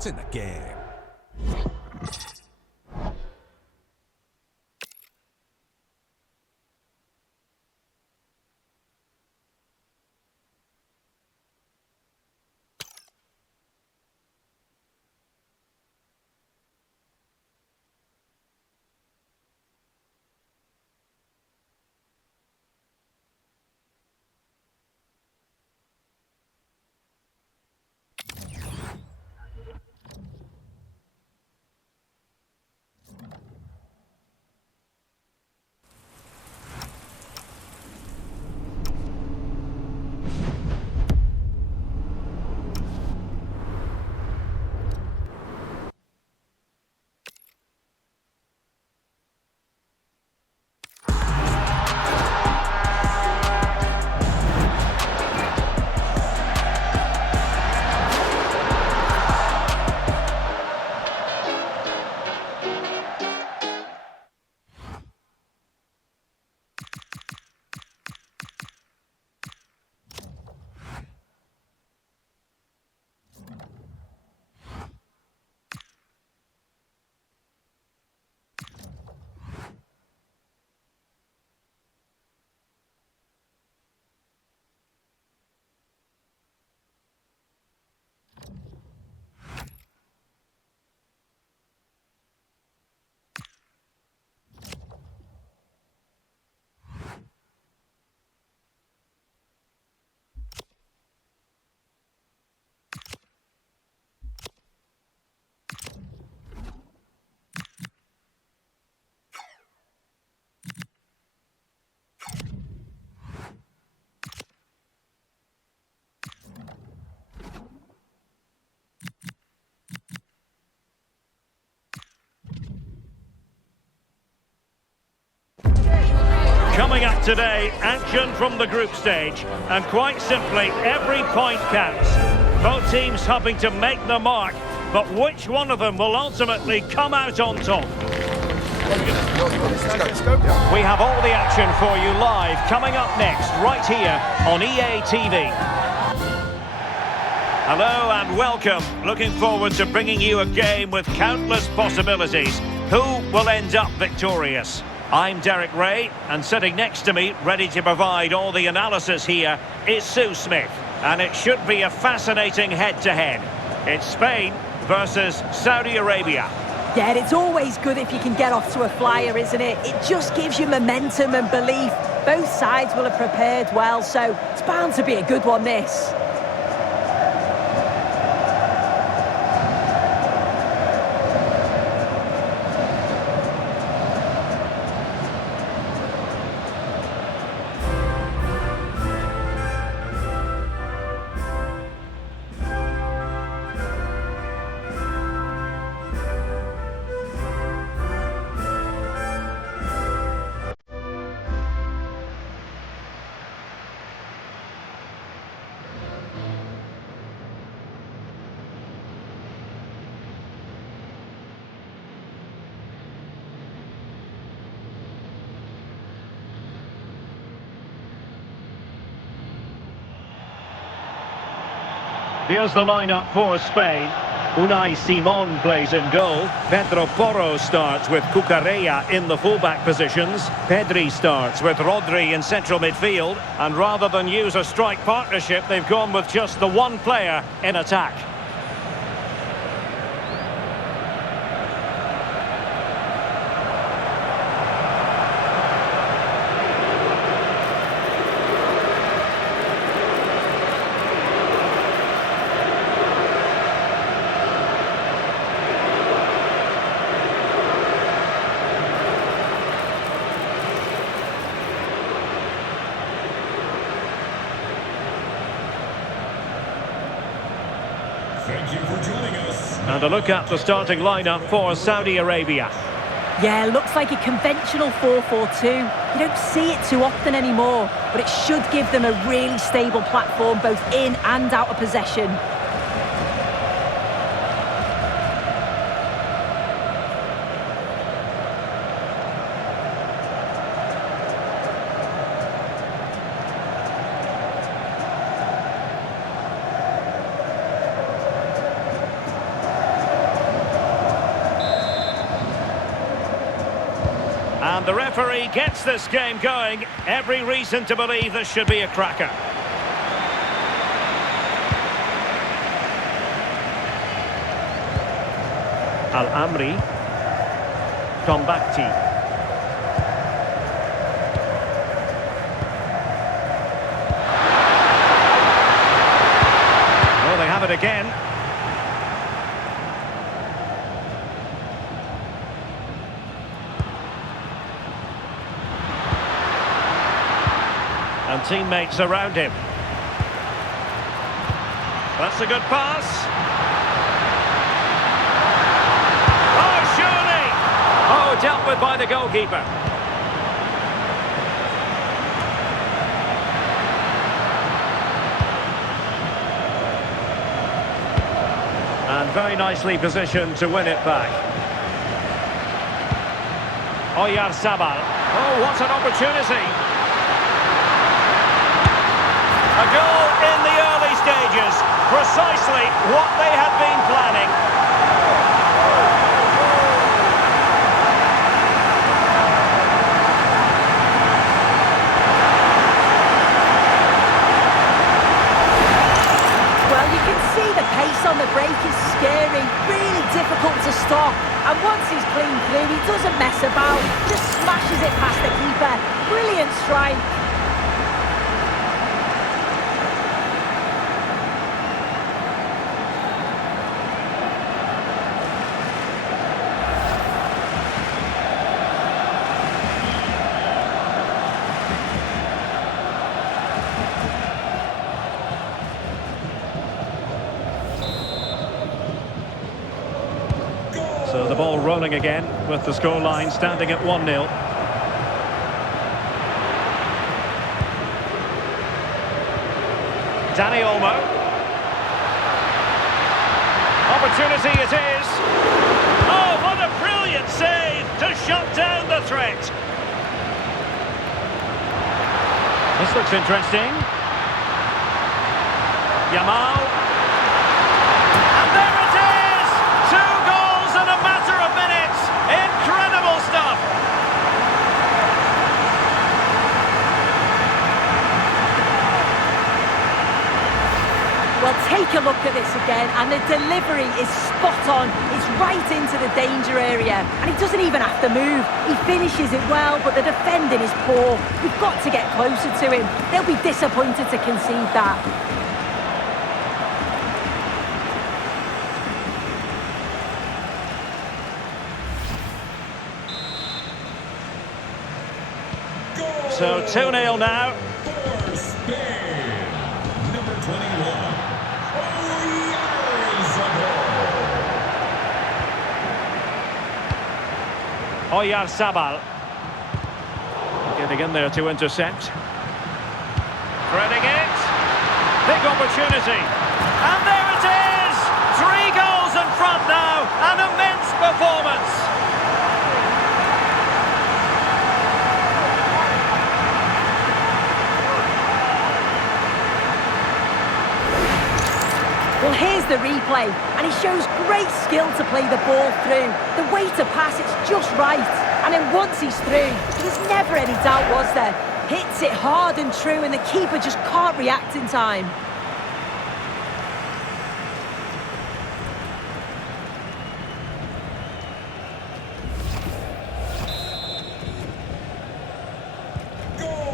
It's in the game. Coming up today, action from the group stage, and quite simply, every point counts. Both teams hoping to make the mark, but which one of them will ultimately come out on top? We have all the action for you live, coming up next, right here on EA TV. Hello and welcome. Looking forward to bringing you a game with countless possibilities. Who will end up victorious? I'm Derek Ray, and sitting next to me, ready to provide all the analysis here, is Sue Smith. And it should be a fascinating head-to-head. It's Spain versus Saudi Arabia. Yeah, it's always good if you can get off to a flyer, isn't it? It just gives you momentum and belief. Both sides will have prepared well, so it's bound to be a good one, this. Here's the lineup for Spain. Unai Simon plays in goal. Pedro Porro starts with Cucurella in the fullback positions. Pedri starts with Rodri in central midfield. And rather than use a strike partnership, they've gone with just the one player in attack. Thank you for joining us. And a look at the starting lineup for Saudi Arabia. Yeah, looks like a conventional 4-4-2. You don't see it too often anymore, but it should give them a really stable platform both in and out of possession. And the referee gets this game going. Every reason to believe this should be a cracker. Al-Amri. Tombakti. Oh, they have it again. And teammates around him. That's a good pass. Oh, surely! Oh, dealt with by the goalkeeper. And very nicely positioned to win it back. Oyarzabal. Oh, what an opportunity! A goal in the early stages, precisely what they had been planning. Well, you can see the pace on the break is scary, really difficult to stop. And once he's clean through, he doesn't mess about, just smashes it past the keeper. Brilliant strike. So the ball rolling again with the scoreline standing at 1-0. Dani Olmo. Opportunity it is. Oh, what a brilliant save to shut down the threat. This looks interesting. Yamal. And there it is! 2 goals in a matter of minutes. Incredible stuff. Well, take a look at this again, and the delivery is spot on. It's right into the danger area, and he doesn't even have to move. He finishes it well, but the defending is poor. We've got to get closer to him. They'll be disappointed to concede that. So 2-0 now. For Spain, number 21, Oyarzabal. Getting in there to intercept. Threading it. Big opportunity. And there it is! 3 goals in front now. An immense performance. Well, here's the replay, and he shows great skill to play the ball through. The way to pass, it's just right. And then once he's through, there's never any doubt, was there? Hits it hard and true, and the keeper just can't react in time.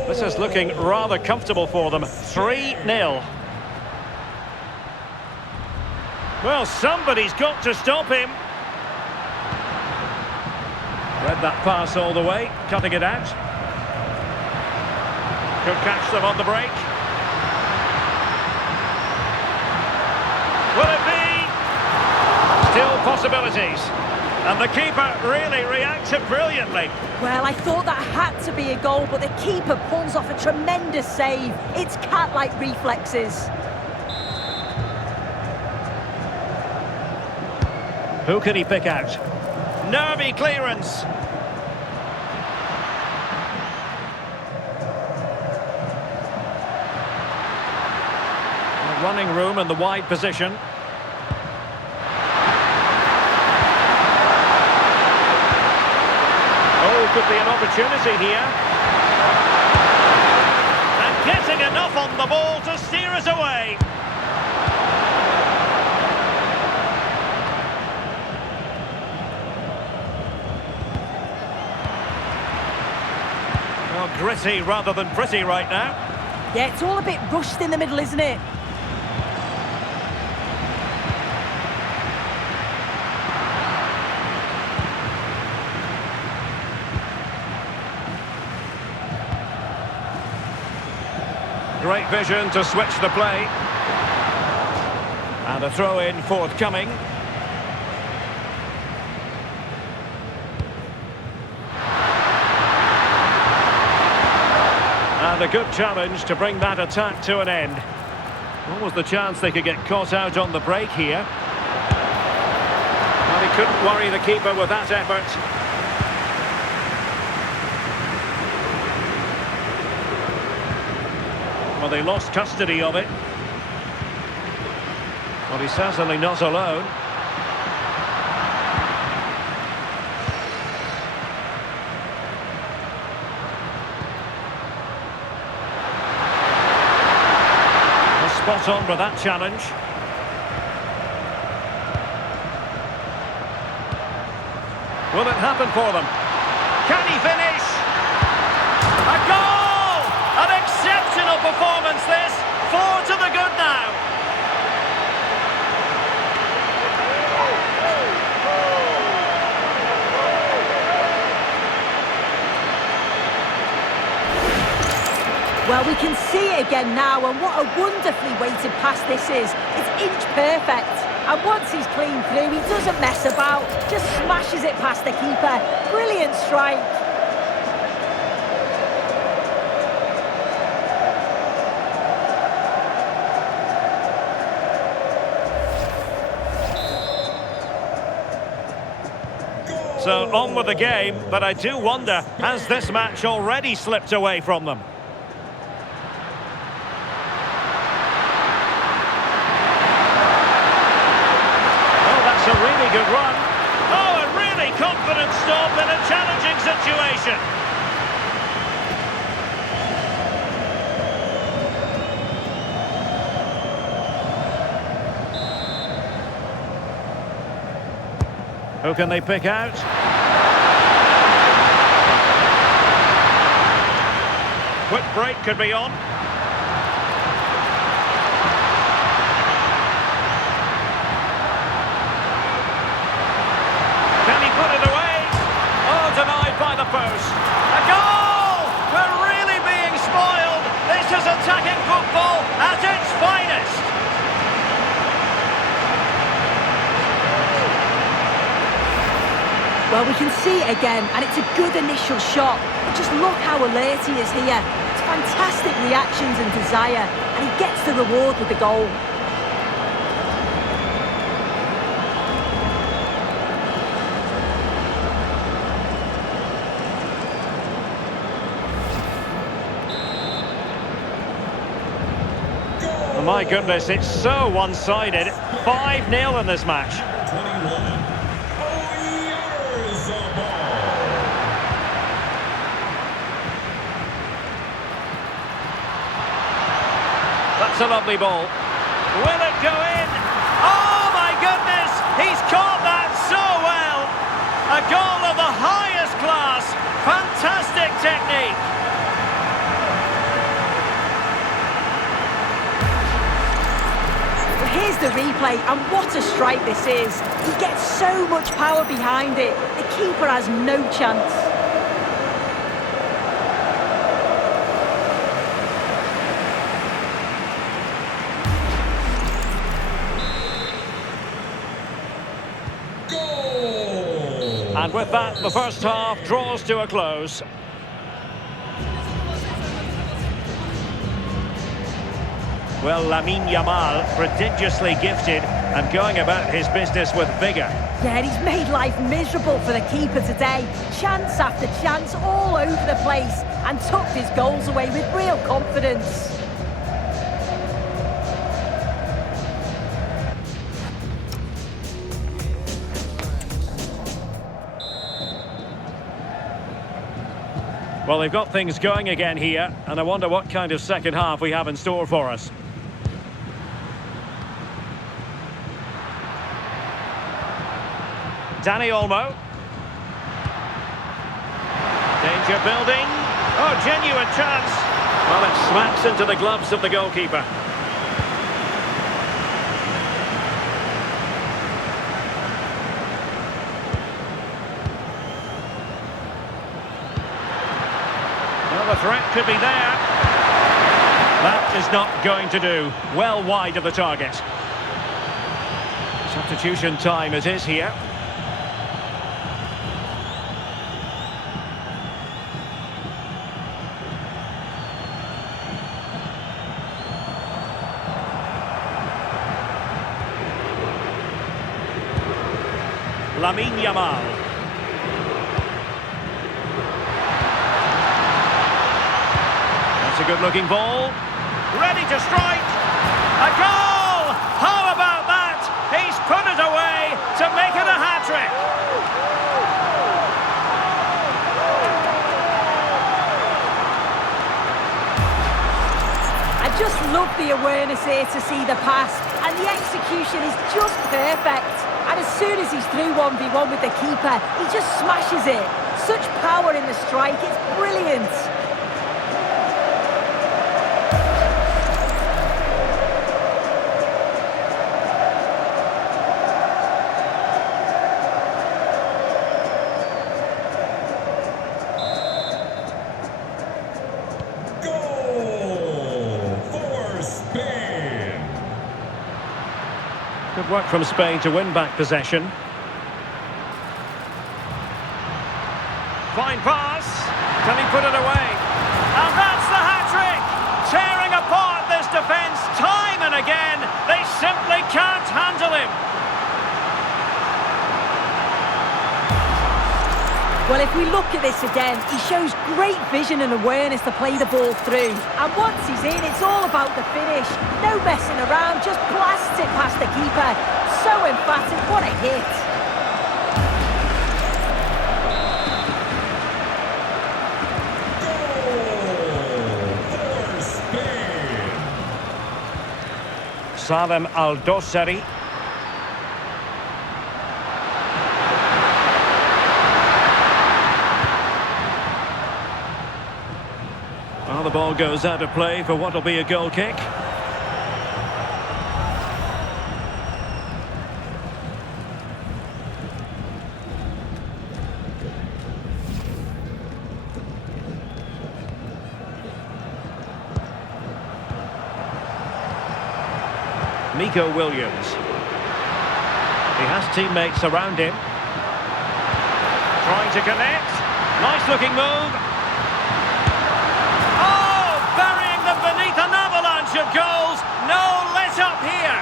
This is looking rather comfortable for them. 3-0. Well, somebody's got to stop him. Read that pass all the way, cutting it out. Could catch them on the break. Will it be? Still possibilities. And the keeper really reacted brilliantly. Well, I thought that had to be a goal, but the keeper pulls off a tremendous save. It's cat-like reflexes. Who can he pick out? Nervy clearance. Running room in the wide position. Oh, could be an opportunity here. And getting enough on the ball to steer us away. Well, gritty rather than pretty right now. Yeah, it's all a bit rushed in the middle, isn't it? Great vision to switch the play. And a throw-in forthcoming. And a good challenge to bring that attack to an end. What was the chance they could get caught out on the break here? Well, he couldn't worry the keeper with that effort. Well, they lost custody of it. Well, he's certainly not alone. Spot on with that challenge. Will it happen for them? Can he finish? A goal! An exceptional performance this. 4 to the good now. Well, we can see it again now, and what a wonderfully weighted pass this is. It's inch perfect. And once he's clean through, he doesn't mess about, just smashes it past the keeper. Brilliant strike. So on with the game, but I do wonder, has this match already slipped away from them? A really good run. Oh, a really confident stop in a challenging situation. Who can they pick out? Quick break could be on. Denied by the post. A goal! We're really being spoiled. This is attacking football at its finest. Well, we can see it again, and it's a good initial shot. But just look how alert he is here. It's fantastic reactions and desire, and he gets the reward with the goal. My goodness, it's so one-sided. 5-0 in this match. 21. That's a lovely ball. Will it go in? Oh my goodness! He's caught that so well! A goal of the highest class. Fantastic technique. Here's the replay, and what a strike this is. He gets so much power behind it. The keeper has no chance. Goal! And with that, the first half draws to a close. Well, Lamine Yamal, prodigiously gifted and going about his business with vigour. Yeah, he's made life miserable for the keeper today. Chance after chance all over the place, and tucked his goals away with real confidence. Well, they've got things going again here, and I wonder what kind of second half we have in store for us. Danny Olmo. Danger building. Oh, genuine chance. Well, it smacks into the gloves of the goalkeeper. Well, the threat could be there. That is not going to do. Well wide of the target. Substitution time it is here. Lamine Yamal. That's a good-looking ball. Ready to strike. A goal! How about that? He's put it away to make it a hat-trick. I just love the awareness here to see the pass, and the execution is just perfect. And as soon as he's through 1v1 with the keeper, he just smashes it. Such power in the strike, it's brilliant. Goal for Spain. Good work from Spain to win back possession. Fine pass. Can he put it away? And that's the hat-trick! Tearing apart this defence time and again. They simply can't handle him. Well, if we look at this again, he shows great vision and awareness to play the ball through. And once he's in, it's all about the finish. No messing around, just blasts it past the keeper. So emphatic, what a hit. Goal for Spain. Salem Al-Dossari. Well, the ball goes out of play for what will be a goal kick. Nico Williams. He has teammates around him. Trying to connect. Nice looking move. Oh, burying them beneath an avalanche of goals. No let up here.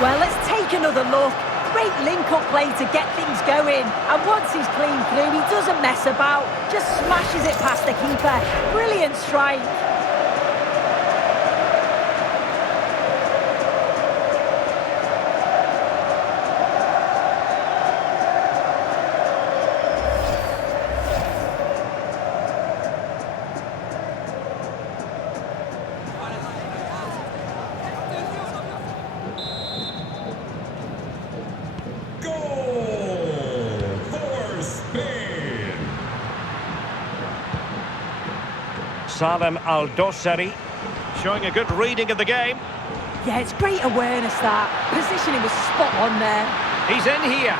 Well, let's take another look. Great link-up play to get things going. And once he's clean through, he doesn't mess about. Just smashes it past the keeper. Brilliant strike. Goal for Spain. Salem Al-Dossari showing a good reading of the game. Yeah, it's great awareness, that. Positioning was spot on there. He's in here.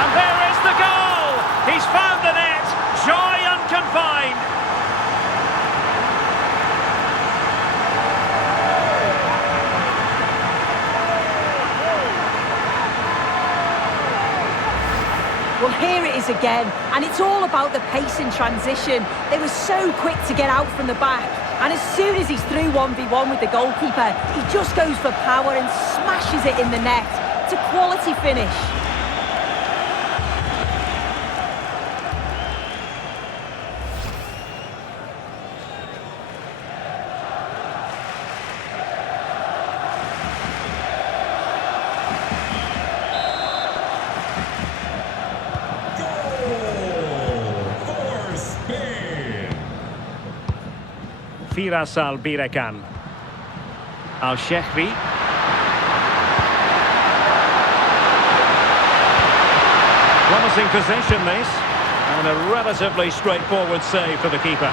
And there is the goal! He's found the net. Joy unconfined. Well, here it is again, and it's all about the pace in transition. They were so quick to get out from the back, and as soon as he's through 1v1 with the goalkeeper, he just goes for power and smashes it in the net. It's a quality finish. Miras Al-Birekan. Al-Shehri. Promising possession this. And a relatively straightforward save for the keeper.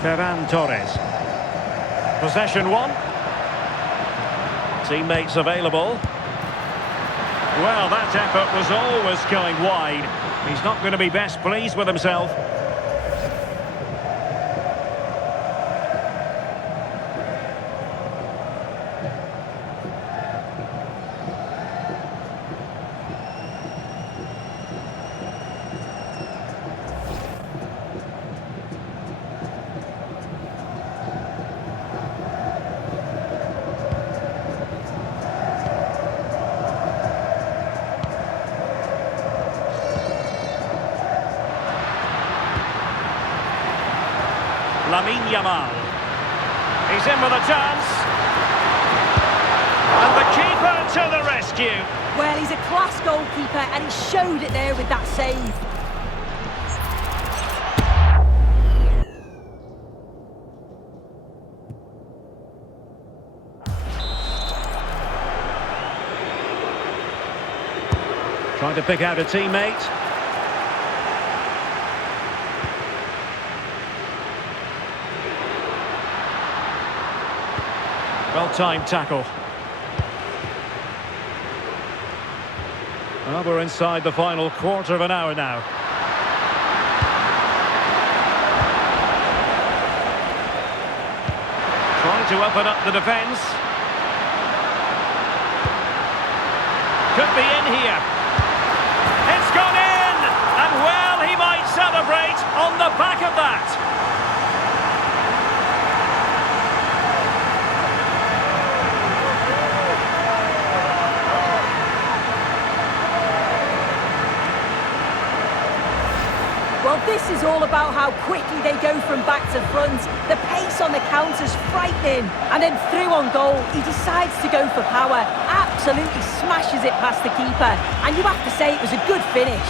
Ferran Torres. Possession one. Teammates available. Well, that effort was always going wide. He's not going to be best pleased with himself. Lamine Yamal. He's in with a chance. And the keeper to the rescue. Well, he's a class goalkeeper and he showed it there with that save. Trying to pick out a teammate. Well-timed tackle. Well, we're inside the final quarter of an hour now. Trying to open up the defence. Could be in here. It's gone in! And well, he might celebrate on the back of that. Well, this is all about how quickly they go from back to front. The pace on the counter's frightening. And then through on goal, he decides to go for power. Absolutely smashes it past the keeper. And you have to say it was a good finish.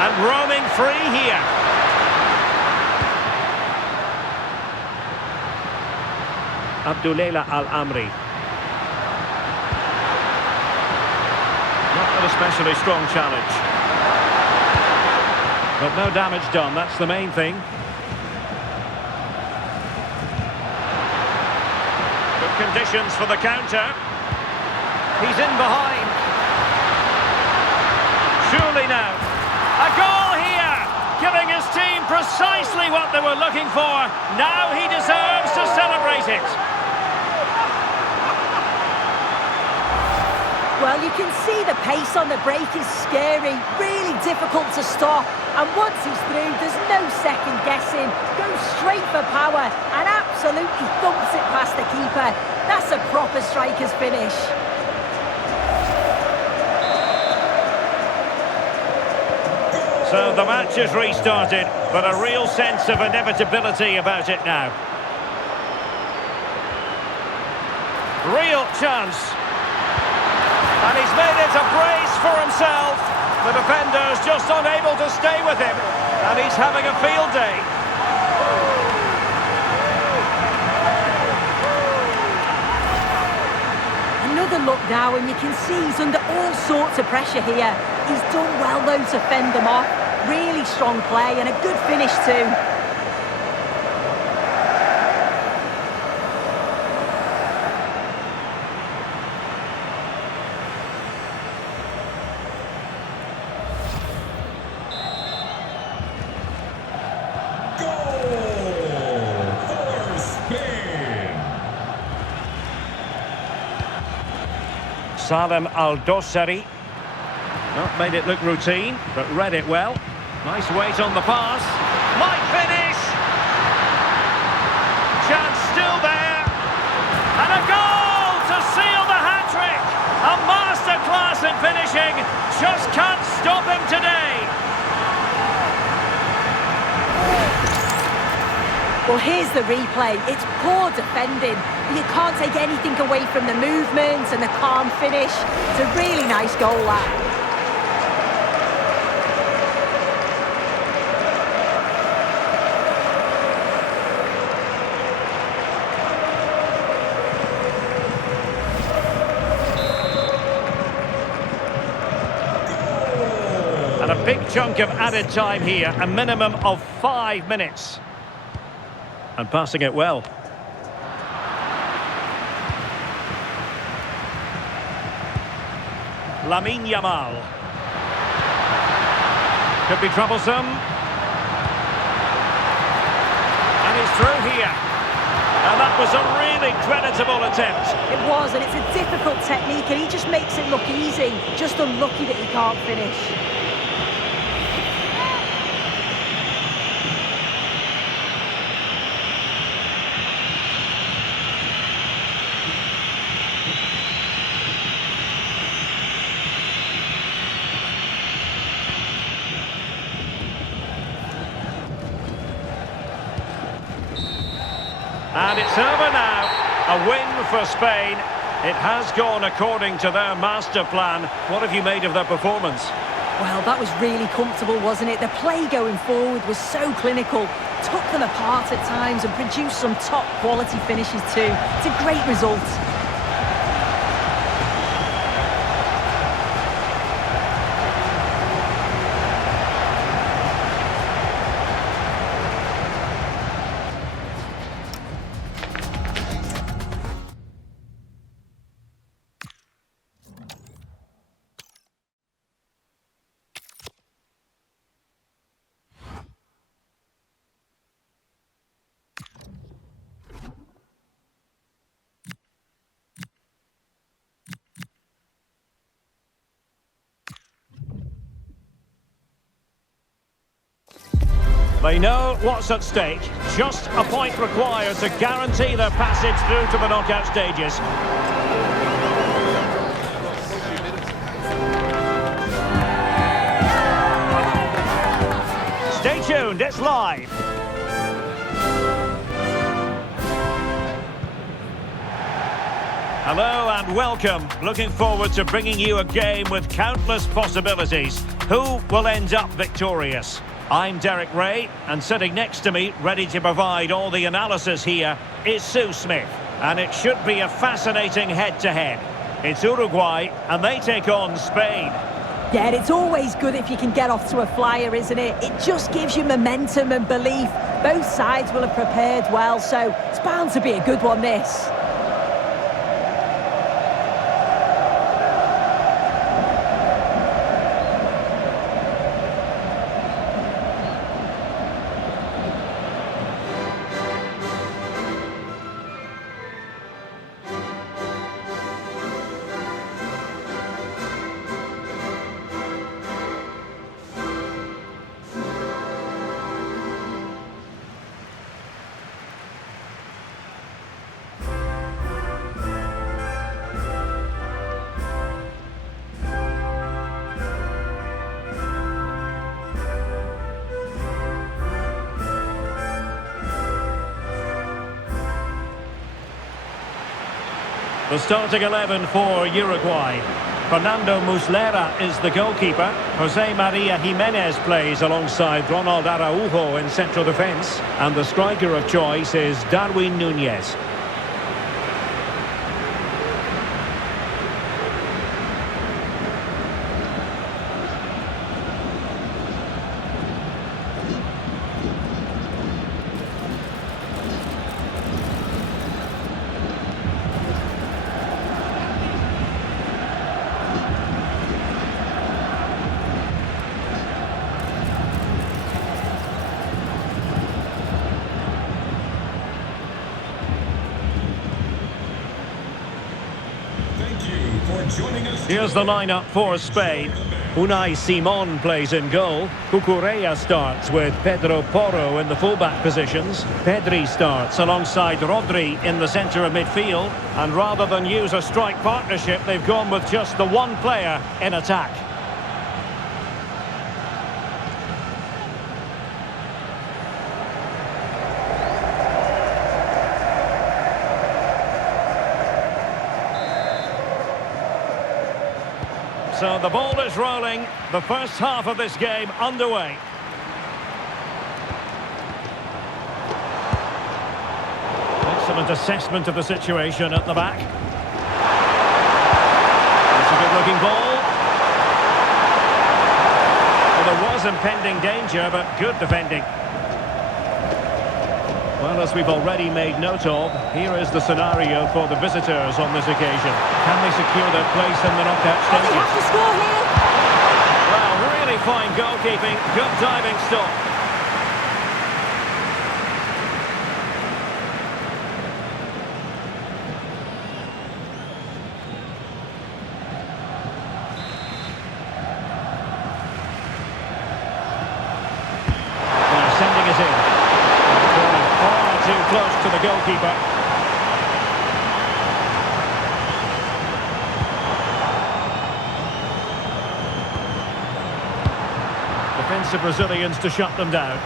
And roaming free here. Abdullah Al-Amri. Not an especially strong challenge. But no damage done, that's the main thing. Good conditions for the counter. He's in behind. Surely now. A goal here, giving his team precisely what they were looking for. Now he deserves to celebrate it. Well, you can see the pace on the break is scary, really difficult to stop. And once he's through, there's no second guessing. Goes straight for power and absolutely thumps it past the keeper. That's a proper striker's finish. So the match has restarted, but a real sense of inevitability about it now. Real chance. And he's made it a brace for himself. The defender's just unable to stay with him, and he's having a field day. Another look now, and you can see he's under all sorts of pressure here. He's done well, though, to fend them off. Really strong play and a good finish too. Goal for Spain. Salem Al-Dossari. Not made it look routine, but read it well. Nice weight on the pass. Might finish! Chance still there. And a goal to seal the hat-trick! A masterclass magnificent finishing. Just can't stop him today. Well, here's the replay. It's poor defending. You can't take anything away from the movement and the calm finish. It's a really nice goal, that. And a big chunk of added time here, a minimum of 5 minutes. And passing it well. Lamine Yamal. Could be troublesome. And he's through here. And that was a really creditable attempt. It was, and it's a difficult technique, and he just makes it look easy. Just unlucky that he can't finish. And it's over now. A win for Spain. It has gone according to their master plan. What have you made of their performance? Well, that was really comfortable, wasn't it? The play going forward was so clinical. Took them apart at times and produced some top quality finishes too. It's a great result. They know what's at stake. Just a point required to guarantee their passage through to the knockout stages. Stay tuned, it's live. Hello and welcome. Looking forward to bringing you a game with countless possibilities. Who will end up victorious? I'm Derek Ray, and sitting next to me, ready to provide all the analysis here, is Sue Smith. And it should be a fascinating head-to-head. It's Uruguay, and they take on Spain. Yeah, and it's always good if you can get off to a flyer, isn't it? It just gives you momentum and belief. Both sides will have prepared well, so it's bound to be a good one, this. The starting 11 for Uruguay. Fernando Muslera is the goalkeeper. Jose Maria Jimenez plays alongside Ronald Araujo in central defence. And the striker of choice is Darwin Núñez. Here's the lineup for Spain. Unai Simon plays in goal. Cucurella starts with Pedro Porro in the fullback positions. Pedri starts alongside Rodri in the centre of midfield. And rather than use a strike partnership, they've gone with just the one player in attack. So the ball is rolling, the first half of this game underway. Excellent assessment of the situation at the back. It's a good-looking ball. Well, there was impending danger, but good defending. Well, as we've already made note of, here is the scenario for the visitors on this occasion. Can they secure their place in the knockout stages? They have to score here. Well, really fine goalkeeping, good diving stop. Now sending it in. Too close to the goalkeeper. Defensive Brazilians to shut them down.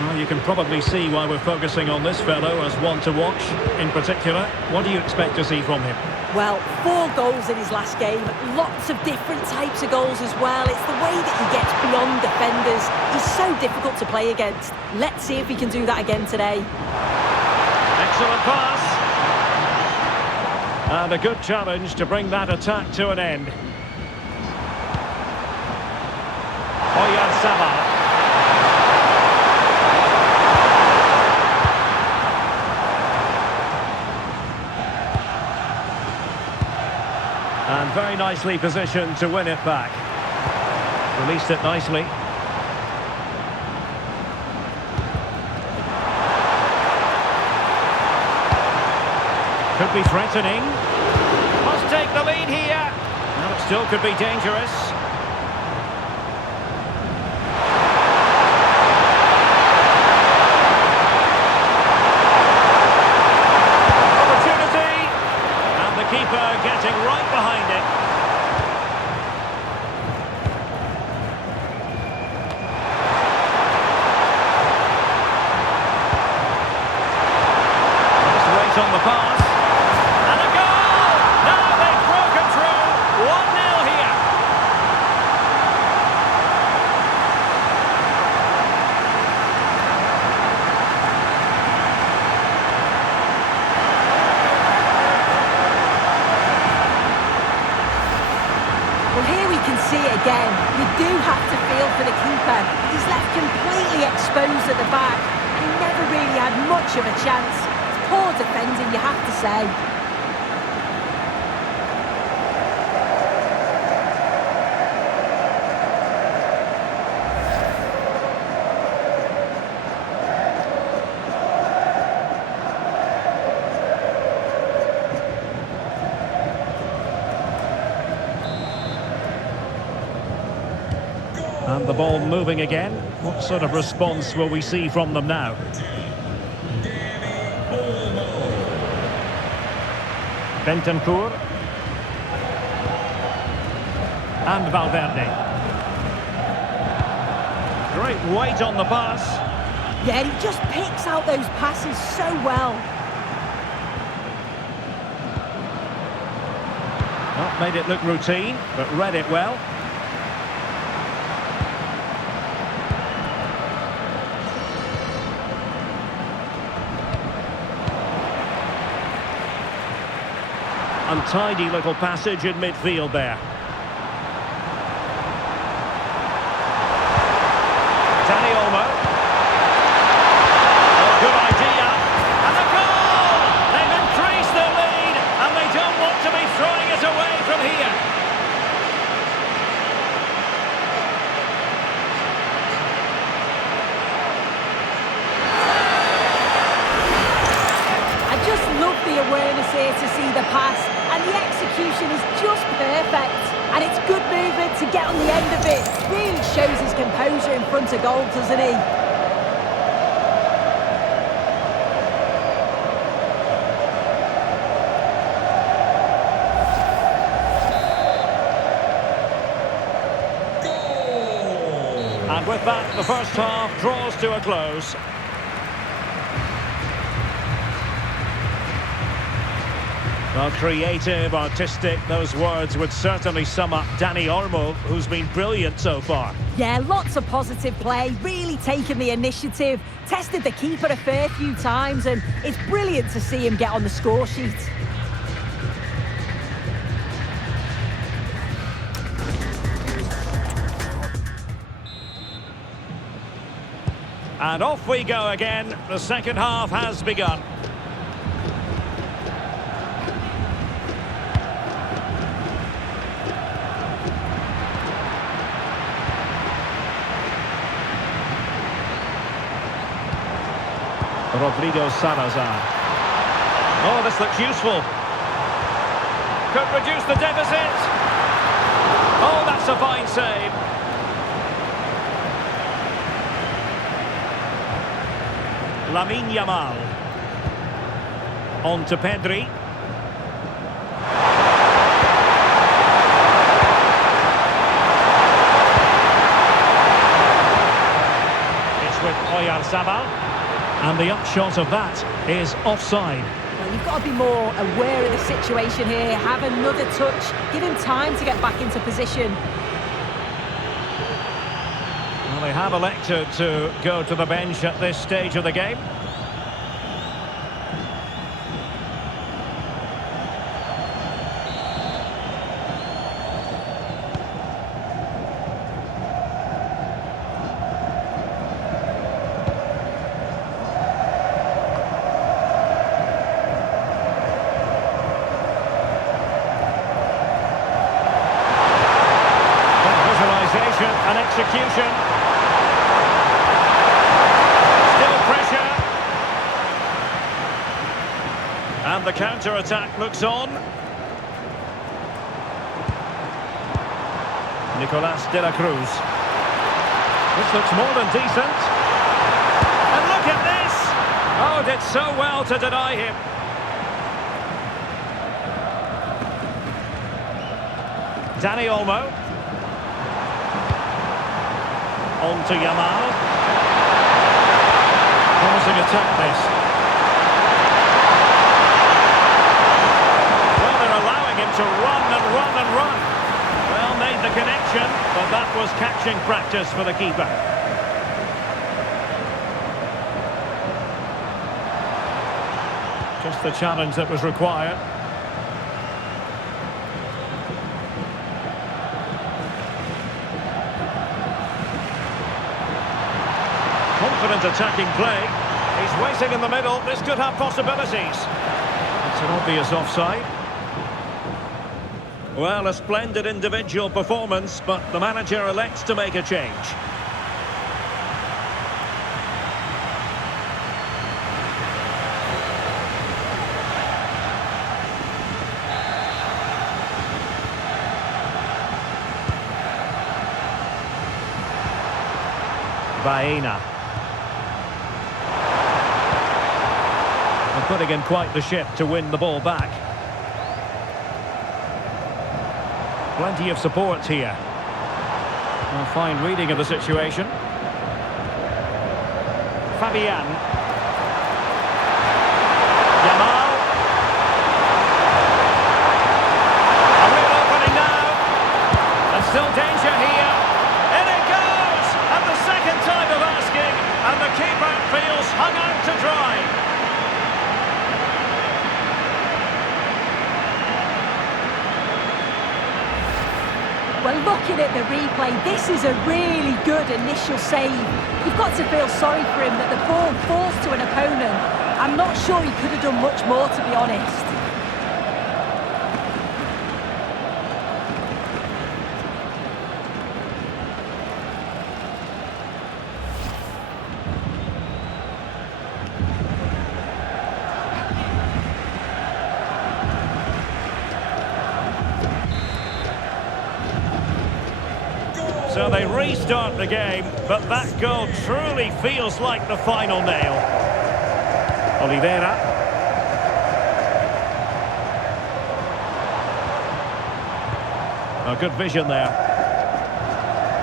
Well, you can probably see why we're focusing on this fellow as one to watch in particular. What do you expect to see from him? Well, 4 goals in his last game. Lots of different types of goals as well. It's the way that he gets beyond defenders. He's so difficult to play against. Let's see if he can do that again today. Excellent pass. And a good challenge to bring that attack to an end. Oyarzabal. And very nicely positioned to win it back. Released it nicely. Could be threatening. Must take the lead here. Well, it still could be dangerous. Opportunity. And the keeper getting right behind it. Just wait on the pass. And a goal! Now they've broken through. 1-0 here. Well, here we can see it again. You do have to feel for the keeper. He's left completely exposed at the back. He never really had much of a chance. It's poor defending, you have to say. And the ball moving again. What sort of response will we see from them now? Bentancur. And Valverde. Great weight on the pass. Yeah, he just picks out those passes so well. Not made it look routine, but read it well. Untidy little passage in midfield there. Dani Olmo. Oh, good idea. And a goal! They've increased their lead, and they don't want to be throwing it away from here. I just love the awareness here to see the pass, and the execution is just perfect. And it's good movement to get on the end of it. Really shows his composure in front of goal, doesn't he? And with that, the first half draws to a close. Well, creative, artistic, those words would certainly sum up Dani Olmo, who's been brilliant so far. Yeah, lots of positive play, really taken the initiative, tested the keeper a fair few times, and it's brilliant to see him get on the score sheet. And off we go again. The second half has begun. Rodrigo Salazar. Oh, this looks useful. Could reduce the deficit. Oh, that's a fine save. Lamine Yamal. On to Pedri. It's with Oyarzabal. And the upshot of that is offside. Well, you've got to be more aware of the situation here. Have another touch. Give him time to get back into position. Well, they have elected to go to the bench at this stage of the game. And execution. Still pressure. And the counter-attack looks on. Nicolas de la Cruz. This looks more than decent. And look at this! Oh, did so well to deny him. Dani Olmo. On to Yamal. Promising attack this. Well, they're allowing him to run and run and run. Well, made the connection, but that was catching practice for the keeper. Just the challenge that was required. Confident attacking play. He's waiting in the middle. This could have possibilities. It's an obvious offside. Well, a splendid individual performance, but the manager elects to make a change. Baena. And putting in quite the shift to win the ball back. Plenty of support here. A fine reading of the situation. Fabian. Yamal. A real opening now. And still danger here. In it goes! And the second time of asking. And the keeper feels hung out to dry. Well, looking at the replay, this is a really good initial save. You've got to feel sorry for him that the ball falls to an opponent. I'm not sure he could have done much more, to be honest. So they restart the game, but that goal truly feels like the final nail. Oliveira. A good vision there.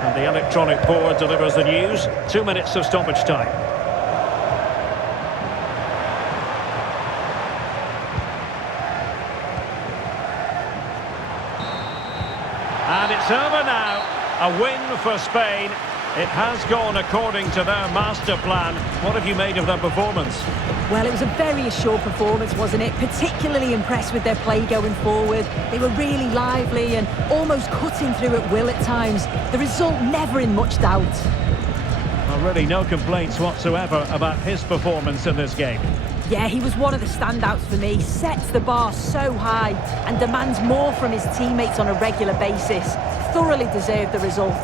And the electronic board delivers the news. 2 minutes of stoppage time. And it's over now. A win for Spain. It has gone according to their master plan. What have you made of their performance? Well, it was a very assured performance, wasn't it? Particularly impressed with their play going forward. They were really lively and almost cutting through at will at times. The result never in much doubt. Well, really no complaints whatsoever about his performance in this game. Yeah, he was one of the standouts for me. Sets the bar so high and demands more from his teammates on a regular basis. Thoroughly deserved the result.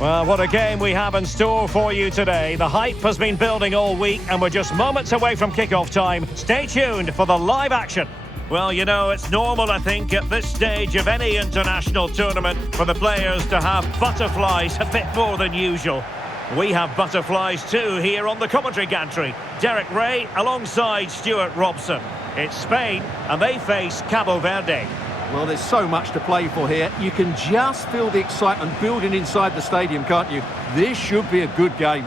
Well, what a game we have in store for you today. The hype has been building all week and we're just moments away from kickoff time. Stay tuned for the live action. Well, you know, it's normal, I think, at this stage of any international tournament for the players to have butterflies a bit more than usual. We have butterflies too here on the commentary gantry. Derek Ray alongside Stuart Robson. It's Spain and they face Cabo Verde. Well, there's so much to play for here. You can just feel the excitement building inside the stadium, can't you? This should be a good game.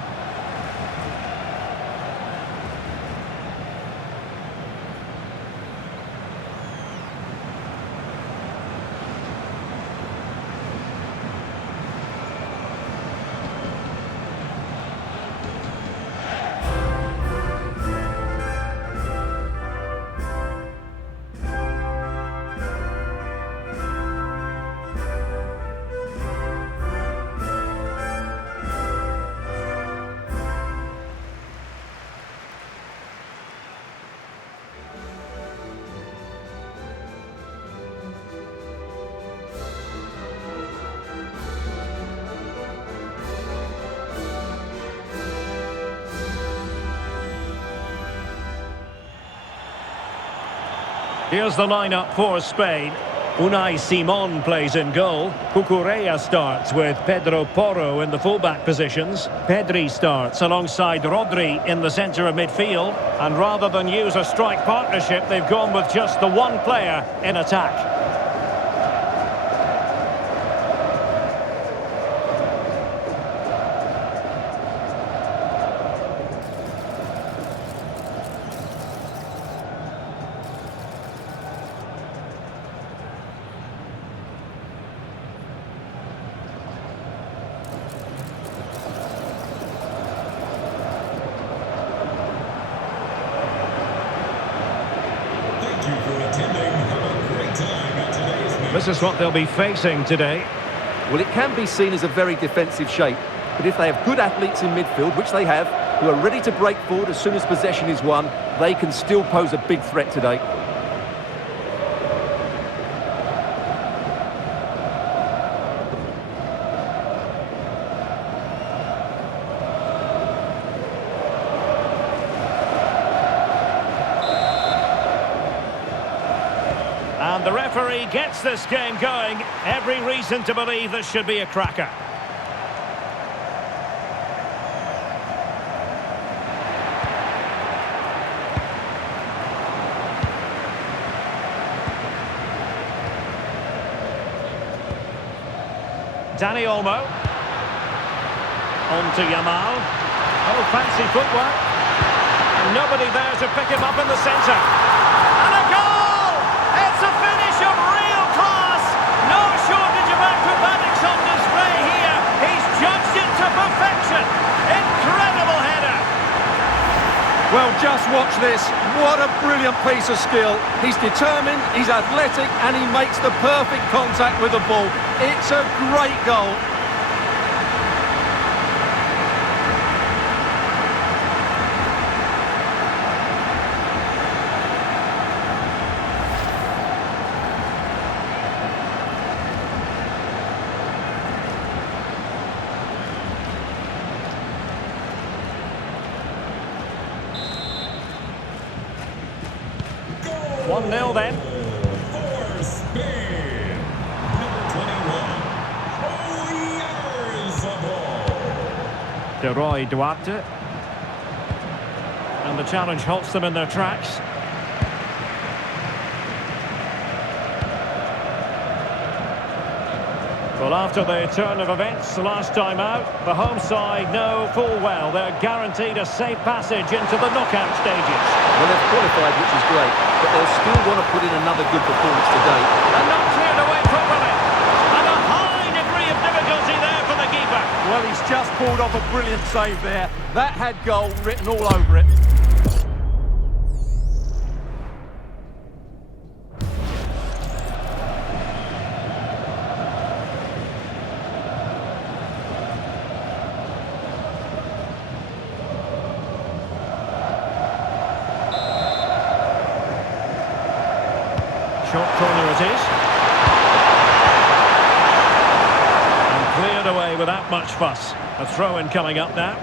Here's the lineup for Spain. Unai Simon plays in goal. Cucurella starts with Pedro Porro in the fullback positions. Pedri starts alongside Rodri in the centre of midfield. And rather than use a strike partnership, they've gone with just the one player in attack. This is what they'll be facing today. Well, it can be seen as a very defensive shape, but if they have good athletes in midfield, which they have, who are ready to break forward as soon as possession is won, they can still pose a big threat today. And the referee gets this game going. Every reason to believe this should be a cracker. Dani Olmo. On to Yamal. Oh, fancy footwork. And nobody there to pick him up in the centre. And a goal! It's a finish of real class. No shortage of acrobatics on display here. He's judged it to perfection. Incredible header. Well, Just watch this. What a brilliant piece of skill. He's determined, he's athletic, and he makes the perfect contact with the ball. It's a great goal. Goal 1-0 then. for Spain. Number 21, Chaiypobza. De Roy Duarte. And the challenge halts them in their tracks. Well, after the turn of events last time out, the home side know full well they're guaranteed a safe passage into the knockout stages. Well, they've qualified, which is great, but they'll still want to put in another good performance today. And not cleared away properly. And a high degree of difficulty there for the keeper. Well, he's just pulled off a brilliant save there. That had goal written all over it. Short corner it is. And cleared away without much fuss. A throw-in coming up now.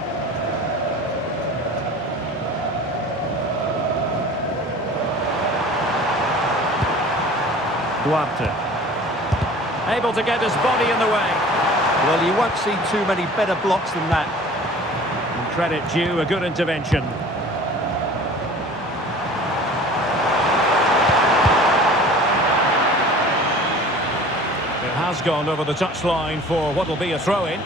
Duarte. Able to get his body in the way. Well, you won't see too many better blocks than that. And credit due, a good intervention. It has gone over the touchline for what will be a throw-in.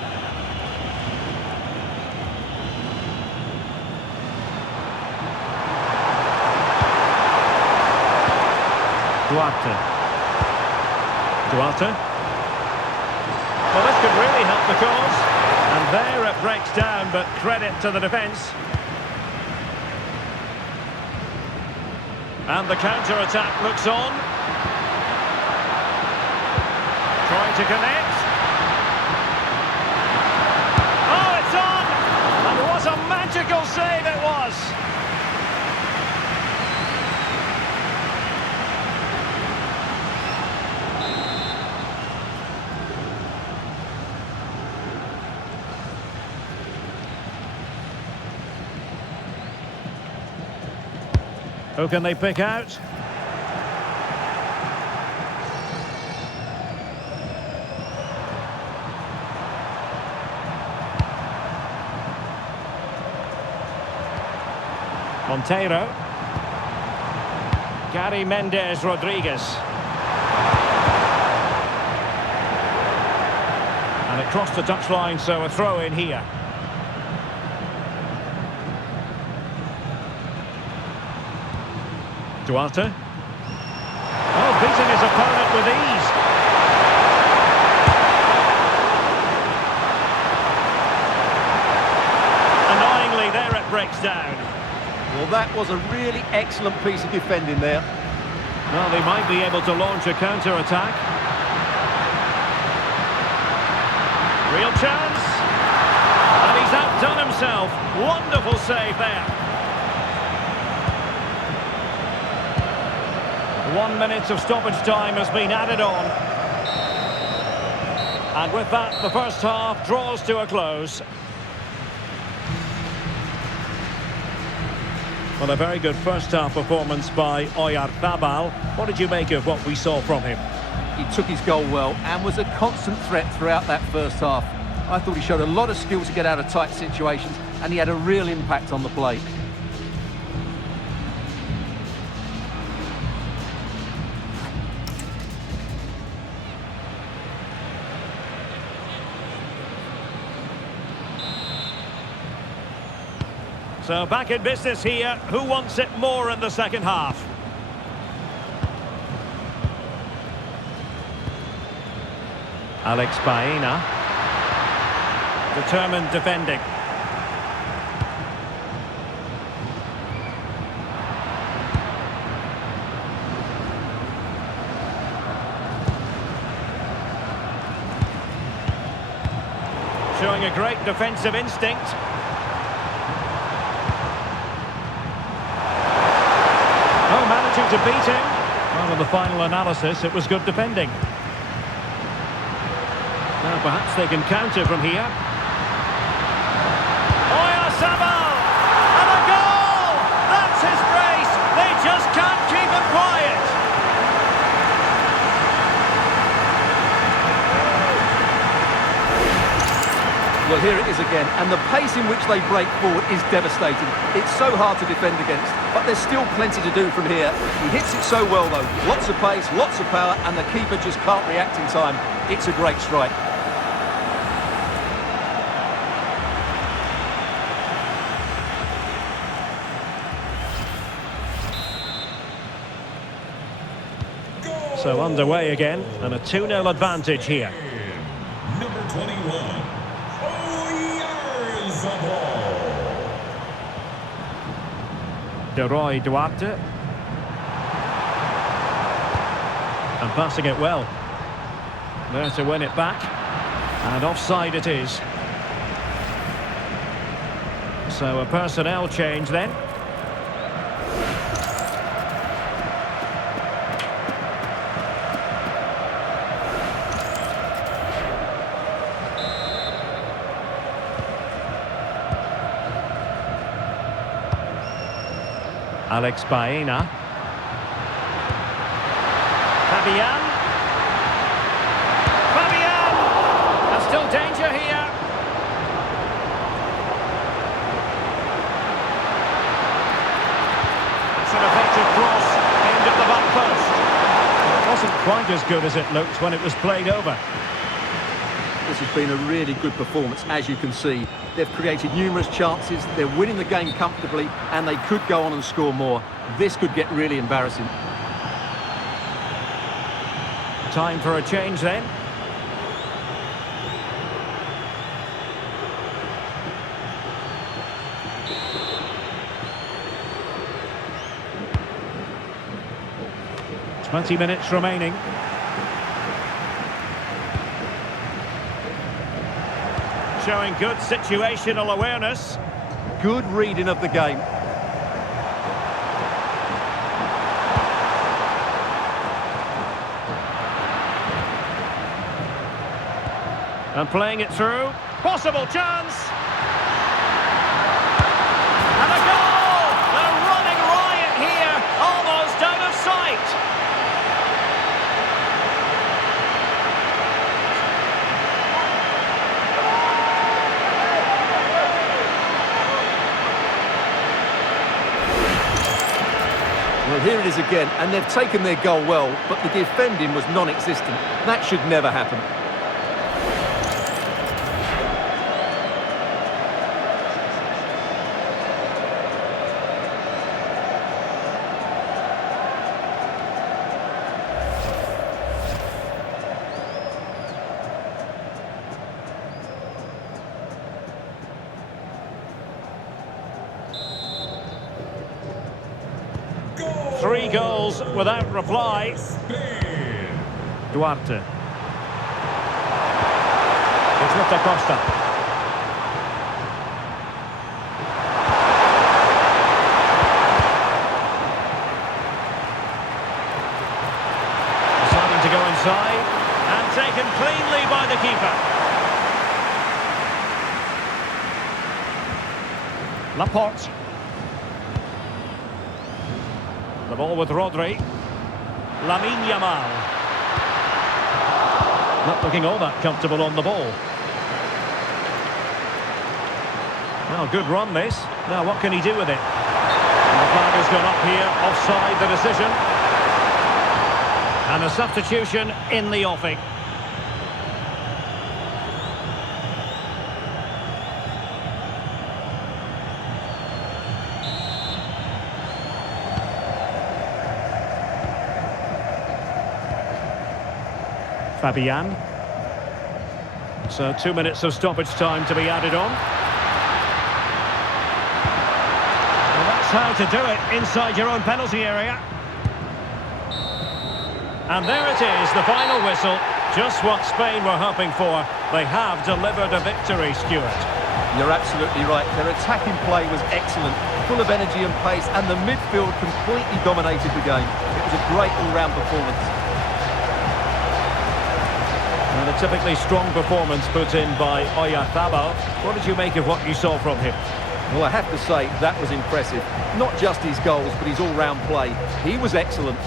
Duarte. Well, this could really help the cause. And there it breaks down, but credit to the defence. And the counter-attack looks on. Trying to connect. Oh, it's on! And what a magical save it was! Who can they pick out? Monteiro. Gary Mendes Rodriguez. And it crossed the touchline, so a throw in here. Duarte. Oh, beating his opponent with ease. Annoyingly, there it breaks down. Well, that was a really excellent piece of defending there. Well, they might be able to launch a counter-attack. Real chance. And he's outdone himself. Wonderful save there. 1 minute of stoppage time has been added on. And with that, the first half draws to a close. Well, a very good first half performance by Oyarzabal. What did you make of what we saw from him? He took his goal well and was a constant threat throughout that first half. I thought he showed a lot of skill to get out of tight situations, and he had a real impact on the play. So back in business here. Who wants it more in the second half? Alex Baena. Determined defending. showing a great defensive instinct. Oh, managing to beat him. Well, in the final analysis, it was good defending. Now perhaps they can counter from here. Oyarzabal! And a goal! That's his brace! They just can't keep him quiet! Well, here it is again, and the pace in which they break forward is devastating. It's so hard to defend against, but there's still plenty to do from here. He hits it so well, though. Lots of pace, lots of power, and the keeper just can't react in time. It's a great strike. So underway again, and a 2-0 advantage here. Number 21, Oyarzabal. De Roy Duarte. And passing it well. There to win it back. And offside it is. So a personnel change then. Alex Baena. Fabian. There's still danger here. It's an effective cross aimed at the back post. It wasn't quite as good as it looked when it was played over. This has been a really good performance, as you can see. They've created numerous chances, they're winning the game comfortably, and they could go on and score more. This could get really embarrassing. Time for a change then. "20 minutes remaining. Showing good situational awareness. Good reading of the game. And playing it through. Possible chance. And a goal! They're running riot here. Almost out of sight. Well, here it is again, and they've taken their goal well, but the defending was non-existent. That should never happen. Goal. 3 goals without reply. Spain. Duarte. It's with Costa. Deciding to go inside and taken cleanly by the keeper. Laporte. The ball with Rodri. Lamine Yamal. Not looking all that comfortable on the ball. Well, good run this. Now what can he do with it? And the flag has gone up here, offside the decision. And a substitution in the offing. Fabian. So 2 minutes of stoppage time to be added on. Well, that's how to do it inside your own penalty area. And there it is, the final whistle. Just what Spain were hoping for. They have delivered a victory, Stuart. You're absolutely right. Their attacking play was excellent, full of energy and pace, and the midfield completely dominated the game. It was a great all-round performance. And a typically strong performance put in by Oyarzabal. What did you make of what you saw from him? Well, I have to say, that was impressive. Not just his goals, but his all-round play. He was excellent.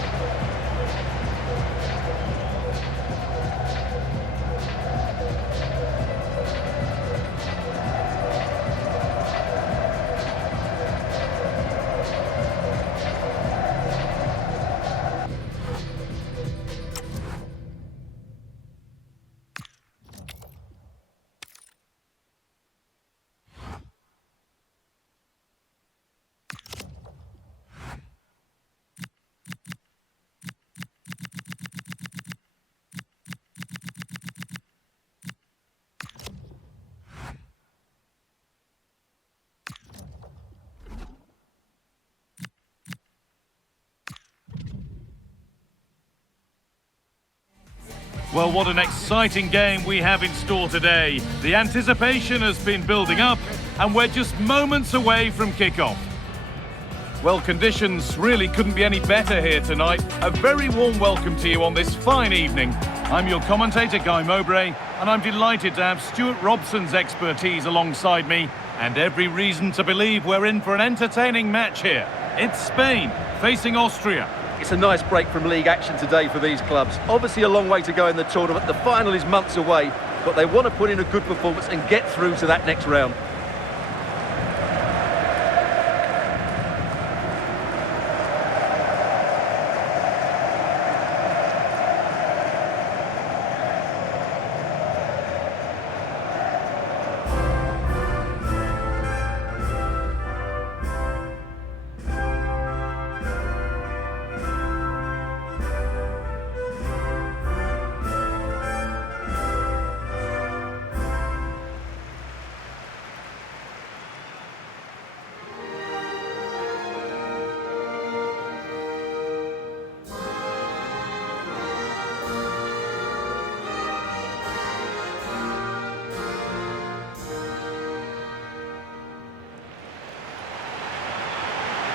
Well, what an exciting game we have in store today. The anticipation has been building up, and we're just moments away from kickoff. Well, conditions really couldn't be any better here tonight. A very warm welcome to you on this fine evening. I'm your commentator, Guy Mowbray, and I'm delighted to have Stuart Robson's expertise alongside me, and every reason to believe we're in for an entertaining match here. It's Spain facing Austria. It's a nice break from league action today for these clubs. Obviously a long way to go in the tournament. The final is months away, but they want to put in a good performance and get through to that next round.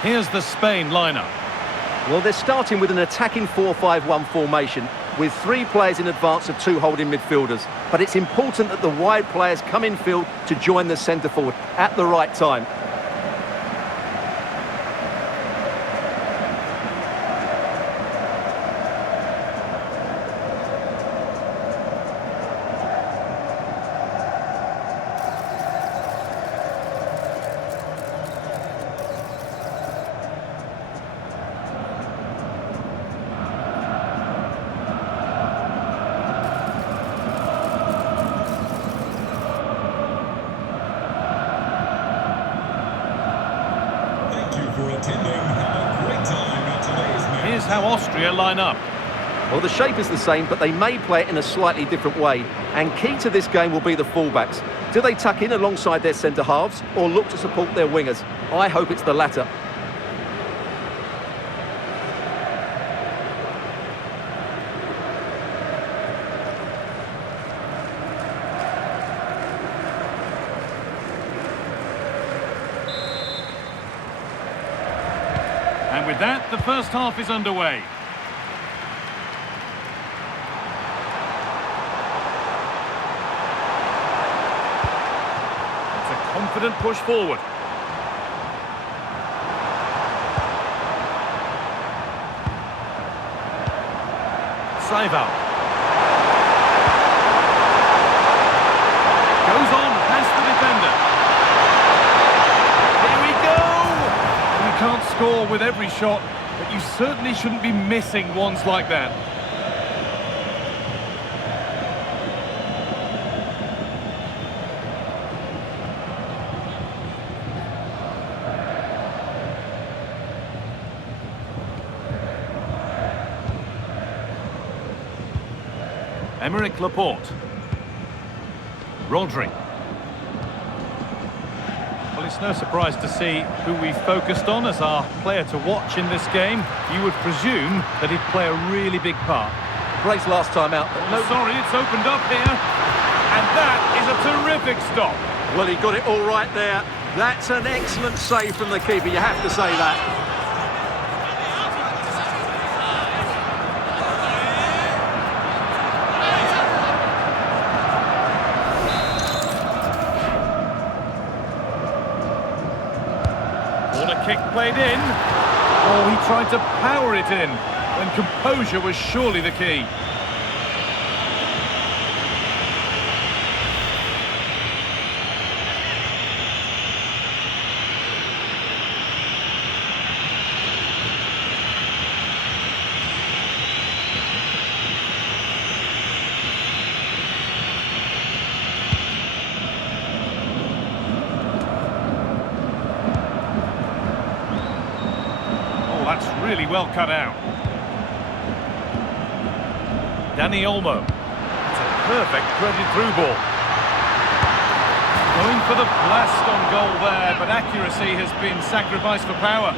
Here's the Spain lineup. Well, they're starting with an attacking 4-5-1 formation with 3 players in advance of 2 holding midfielders. But it's important that the wide players come in field to join the centre forward at the right time. Here's how Austria line up. Well, the shape is the same, but they may play it in a slightly different way. And key to this game will be the fullbacks. Do they tuck in alongside their centre-halves or look to support their wingers? I hope it's the latter. And with that, the first half is underway. It's a confident push forward. Saival. Goes on past the defender. Here we go! You can't score with every shot, but you certainly shouldn't be missing ones like that. Emerick Laporte. Rodri. Well, it's no surprise to see who we focused on as our player to watch in this game. You would presume that he'd play a really big part. brace last time out, but no... Sorry, it's opened up here. And that is a terrific stop. Well, he got it all right there. That's an excellent save from the keeper, you have to say that. Kick played in. Oh, he tried to power it in when composure was surely the key. That's really well cut out. Dani Olmo. It's a perfect threaded through ball. Going for the blast on goal there, but accuracy has been sacrificed for power.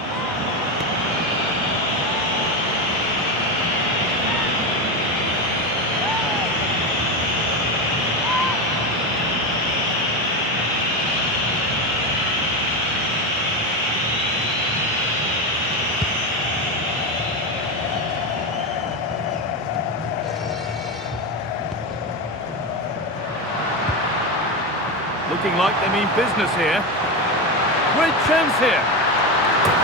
Looking like they mean business here. Great chance here.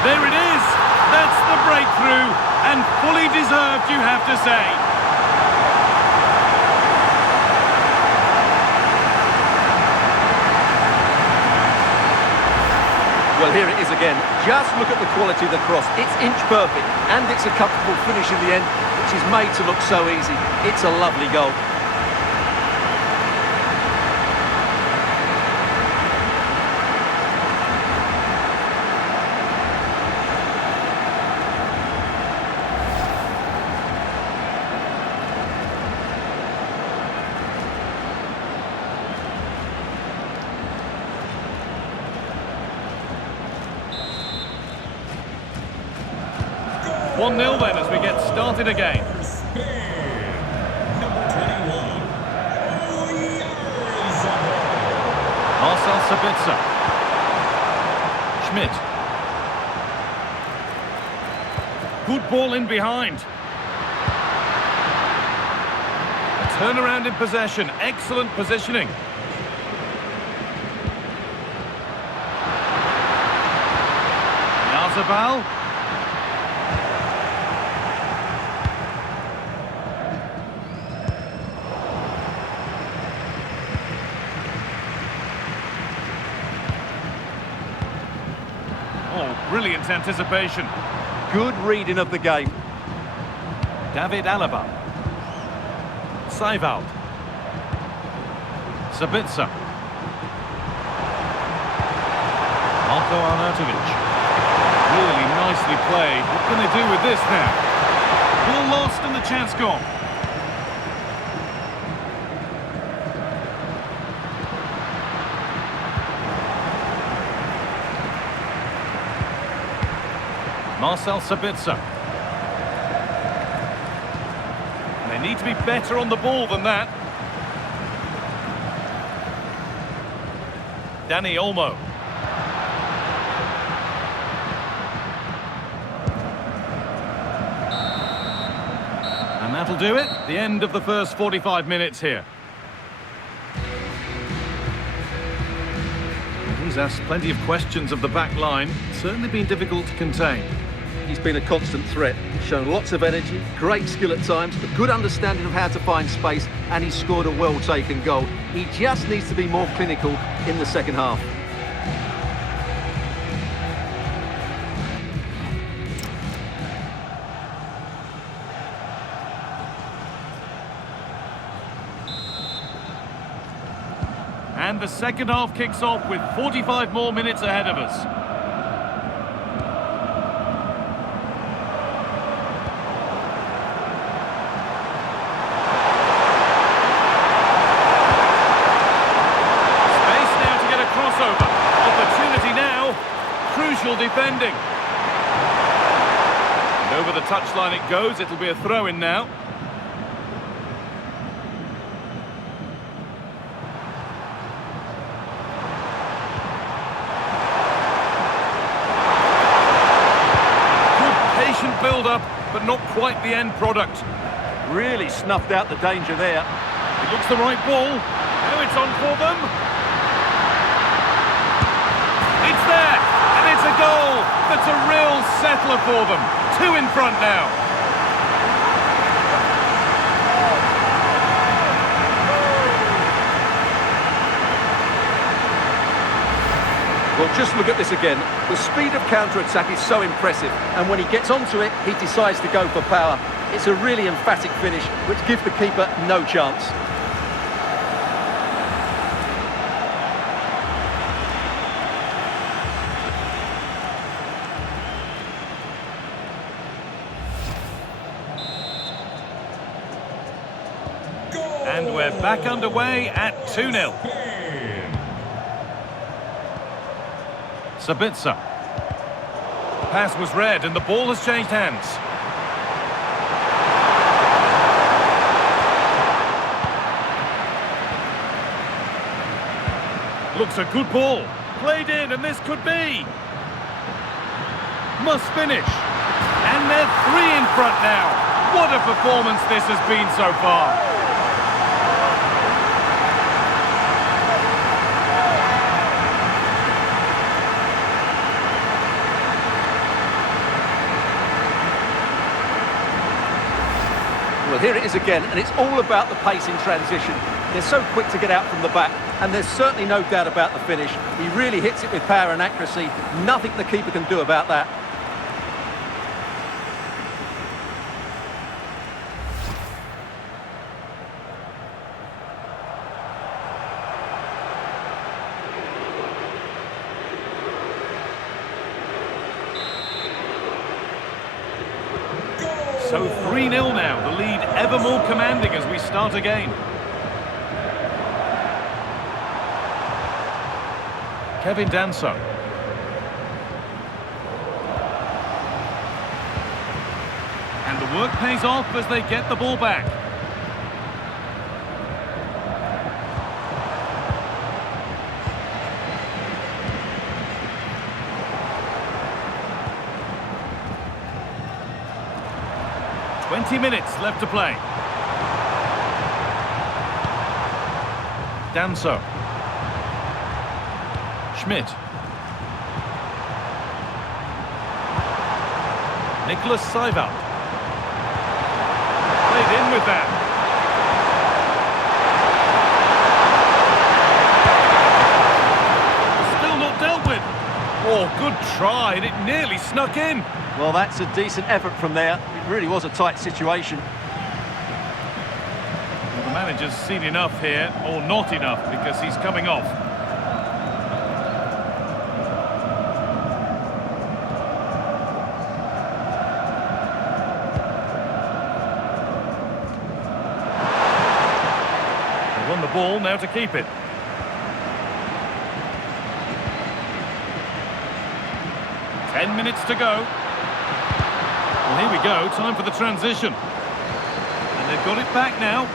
There it is. That's the breakthrough. And fully deserved, you have to say. Well, here it is again. Just look at the quality of the cross. It's inch perfect, and it's a comfortable finish in the end, which is made to look so easy. It's a lovely goal. One 0 then as we get started again. Marcel Sabitzer. Schmidt. Good ball in behind. A turnaround in possession. Excellent positioning. Yazabal. Brilliant anticipation. Good reading of the game. David Alaba. Seivald. Sabitzer. Marko Arnautovic. Really nicely played. What can they do with this now? Ball lost and the chance gone. Marcel Sabitzer. They need to be better on the ball than that. Dani Olmo. And that'll do it. The end of the first 45 minutes here. He's asked plenty of questions of the back line. Certainly been difficult to contain. He's been a constant threat. He's shown lots of energy, great skill at times, a good understanding of how to find space, and he's scored a well-taken goal. He just needs to be more clinical in the second half. And the second half kicks off with 45 more minutes ahead of us. Space now to get a crossover. Opportunity now. Crucial defending. And over the touchline it goes. It'll be a throw-in now. build up, but not quite the end product. Really snuffed out the danger there. It looks the right ball. Now it's on for them. It's there, and it's a goal. That's a real settler for them. 2 in front now. Well, just look at this again. The speed of counter-attack is so impressive, and when he gets onto it, he decides to go for power. It's a really emphatic finish, which gives the keeper no chance. And we're back underway at 2-0. Sabitzer. Pass was read and the ball has changed hands. Looks a good ball. Played in, and this could be. Must finish. And they're 3 in front now. What a performance this has been so far. Well, here it is again, and it's all about the pace in transition. They're so quick to get out from the back, and there's certainly no doubt about the finish. He really hits it with power and accuracy. Nothing the keeper can do about that. So 3-0 now, the lead ever more commanding as we start again. Kevin Danso. And the work pays off as they get the ball back. Minutes left to play. Danso. Schmidt. Nicholas Seival. Played in with that. Still not dealt with. Oh, good try, and it nearly snuck in. Well, that's a decent effort from there. It really was a tight situation. Well, the manager's seen enough here, or not enough, because he's coming off. They won the ball, now to keep it. Ten minutes to go. Well, here we go, time for the transition. And they've got it back now.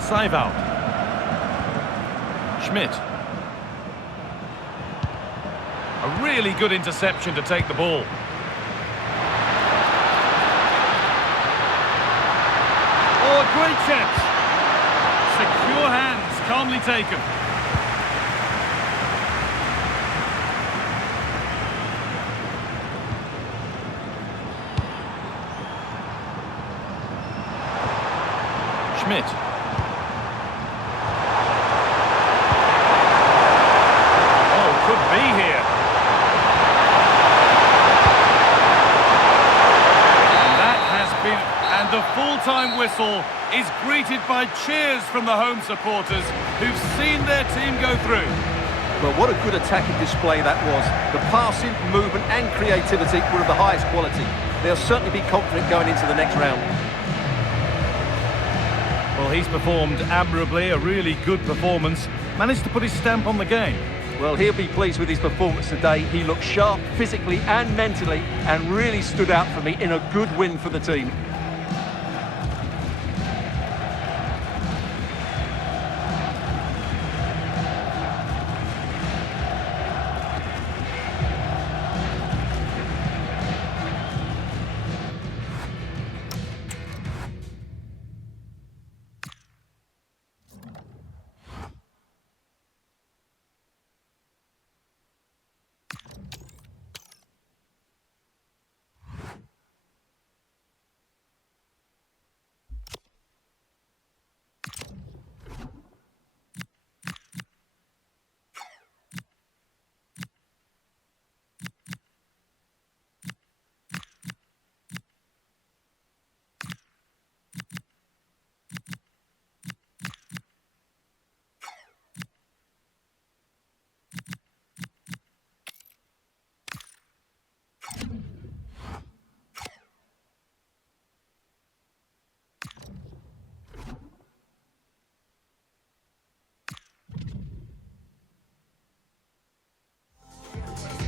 Seival. Schmidt. A really good interception to take the ball. Oh, a great chance. Secure hands, calmly taken. Schmidt. Oh, could be here. And that has been, and the full-time whistle is greeted by cheers from the home supporters who've seen their team go through. Well, what a good attacking display that was. The passing, movement and creativity were of the highest quality. They'll certainly be confident going into the next round. Well, he's performed admirably, a really good performance. Managed to put his stamp on the game. Well, he'll be pleased with his performance today. He looked sharp physically and mentally and really stood out for me in a good win for the team.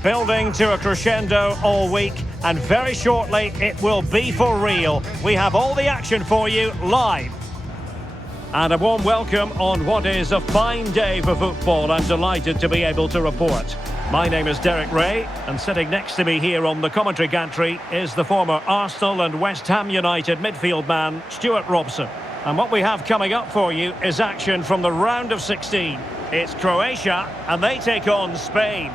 building to a crescendo all week, and very shortly it will be for real. We have all the action for you live. And a warm welcome on what is a fine day for football. I'm delighted to be able to report. My name is Derek Ray, and sitting next to me here on the commentary gantry is the former Arsenal and West Ham United midfield man, Stuart Robson. And what we have coming up for you is action from the round of 16. It's Croatia, and they take on Spain.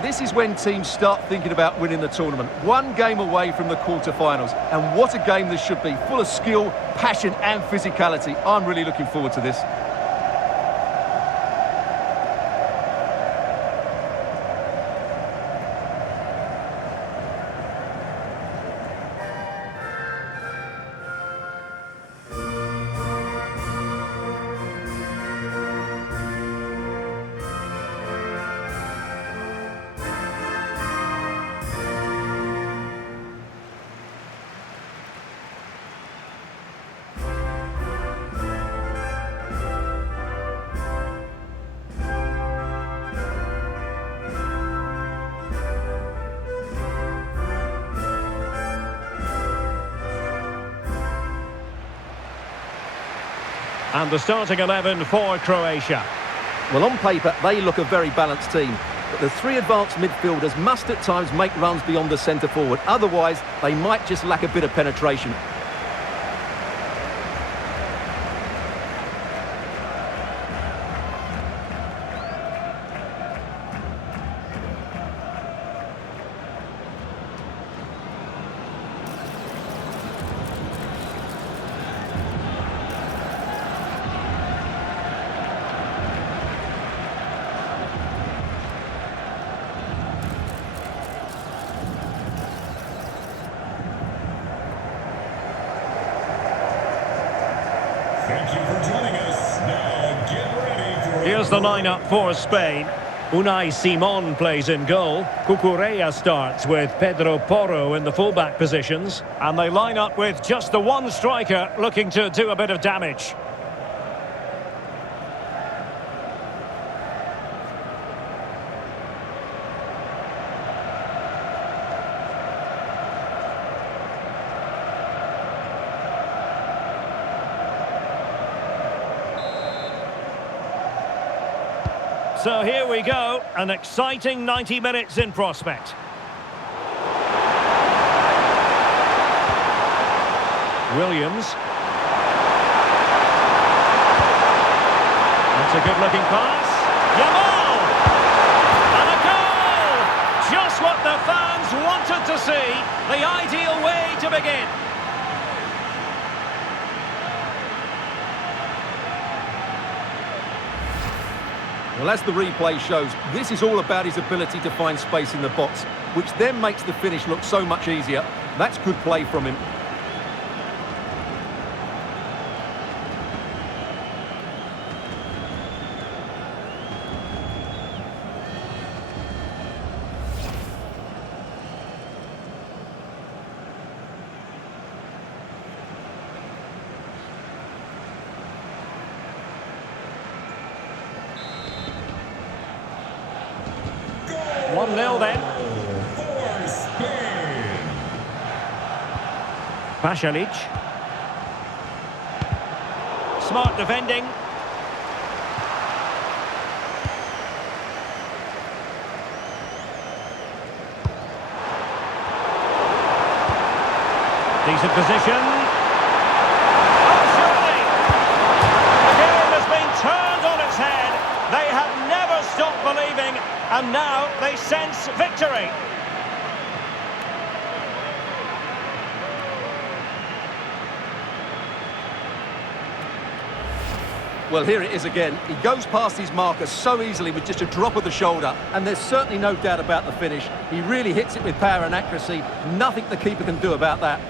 This is when teams start thinking about winning the tournament. One game away from the quarter-finals. And what a game this should be. Full of skill, passion and physicality. I'm really looking forward to this. And the starting 11 for Croatia. Well, on paper, they look a very balanced team. But the three advanced midfielders must at times make runs beyond the centre forward. Otherwise, they might just lack a bit of penetration. Thank you for joining us. Now get ready for... Here's the lineup for Spain. Unai Simon plays in goal. Cucurella starts with Pedro Porro in the fullback positions. And they line up with just the one striker looking to do a bit of damage. So here we go, an exciting 90 minutes in prospect. Williams. That's a good-looking pass. Yamal! And a goal! Just what the fans wanted to see. The ideal way to begin. Well, as the replay shows, this is all about his ability to find space in the box, which then makes the finish look so much easier. That's good play from him. Goal 1-0 then. for Spain. Pasalic. Smart defending. Decent position. Oh, surely! The game has been turned on its head. They have never stopped believing, and now they sense victory. Well, here it is again. He goes past his marker so easily with just a drop of the shoulder, and there's certainly no doubt about the finish. He really hits it with power and accuracy. Nothing the keeper can do about that.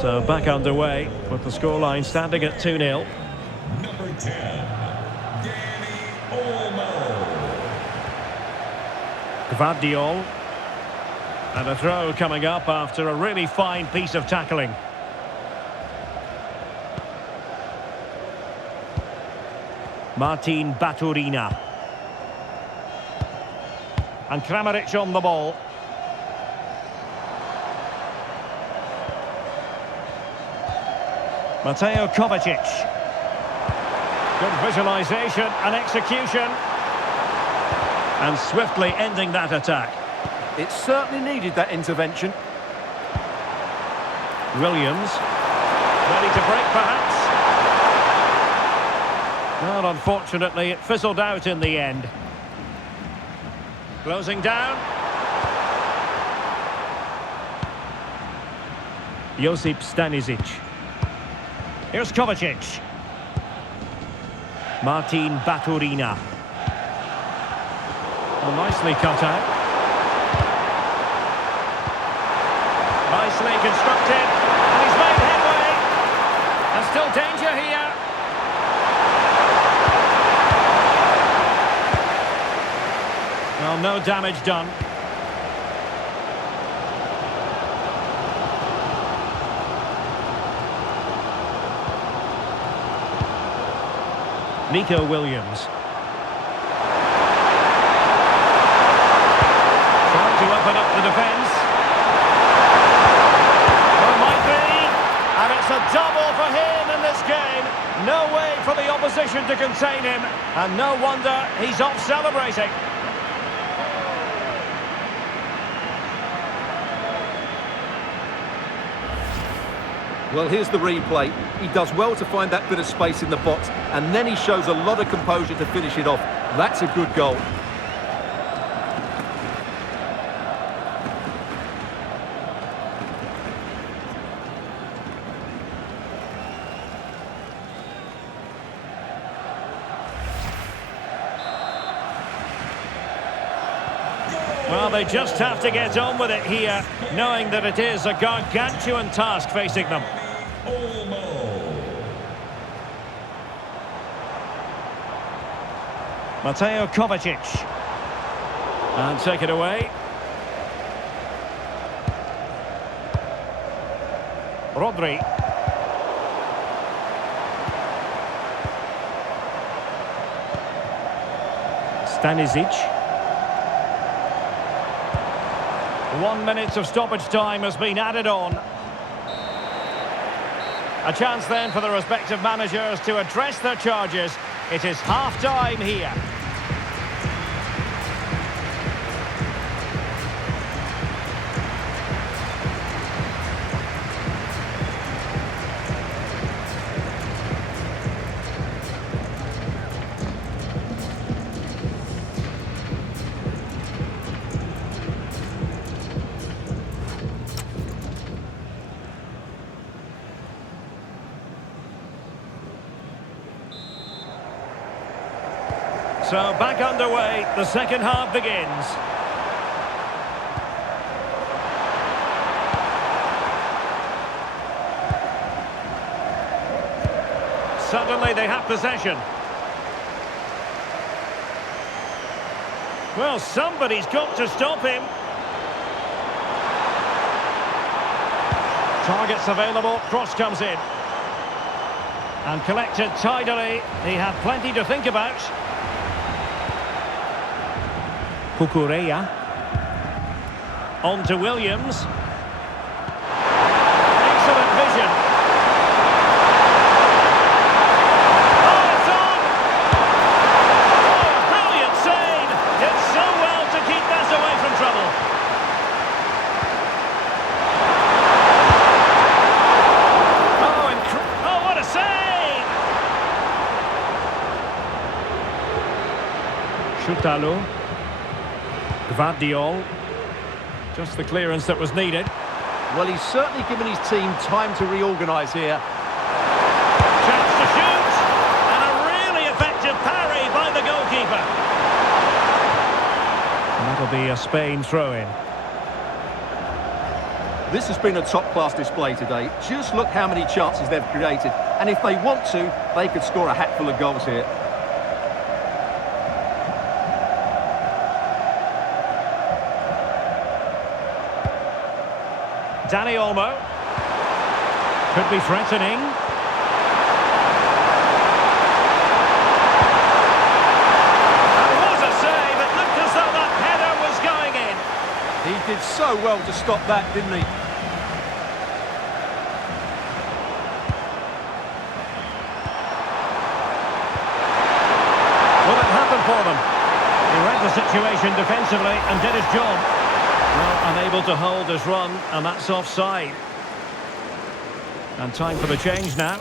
So back underway with the scoreline standing at 2-0. Number 10, Danny Olmo. Gvardiol. And a throw coming up after a really fine piece of tackling. Martin Baturina. And Kramaric on the ball. Mateo Kovacic. Good visualisation and execution. And swiftly ending that attack. It certainly needed that intervention. Williams. Ready to break perhaps. Well, unfortunately, it fizzled out in the end. Closing down. Josip Stanisic. Here's Kovacic. Martin Baturina. Well, nicely cut out. Nicely constructed. And he's made headway. And still danger here. Well, no damage done. Nico Williams. Trying to open up the defence. Well, might be. And it's a double for him in this game. No way for the opposition to contain him. And no wonder he's off celebrating. Well, here's the replay. He does well to find that bit of space in the box, and then he shows a lot of composure to finish it off. That's a good goal. Well, they just have to get on with it here, knowing that it is a gargantuan task facing them. Mateo Kovacic. And take it away. Rodri. Stanisic. 1 minute of stoppage time has been added on. A chance then for the respective managers to address their charges. It is half-time here. So back underway, the second half begins. Suddenly they have possession. Well, somebody's got to stop him. Targets available, cross comes in. And collected tidily. He had plenty to think about. Kukureya. On to Williams. Excellent vision. Oh, it's on! Oh, brilliant save! Did so well to keep that away from trouble. Oh, what a save! Shutalo. Gvardiol. Just the clearance that was needed. Well, he's certainly given his team time to reorganise here. Chance to shoot! And a really effective parry by the goalkeeper. And that'll be a Spain throw-in. This has been a top-class display today. Just look how many chances they've created. And if they want to, they could score a hatful of goals here. Danny Olmo. Could be threatening. And what a save! It looked as though that header was going in. He did so well to stop that, didn't he? Will it happen for them? He read the situation defensively and did his job. Well, unable to hold his run, and that's offside. And time for the change now.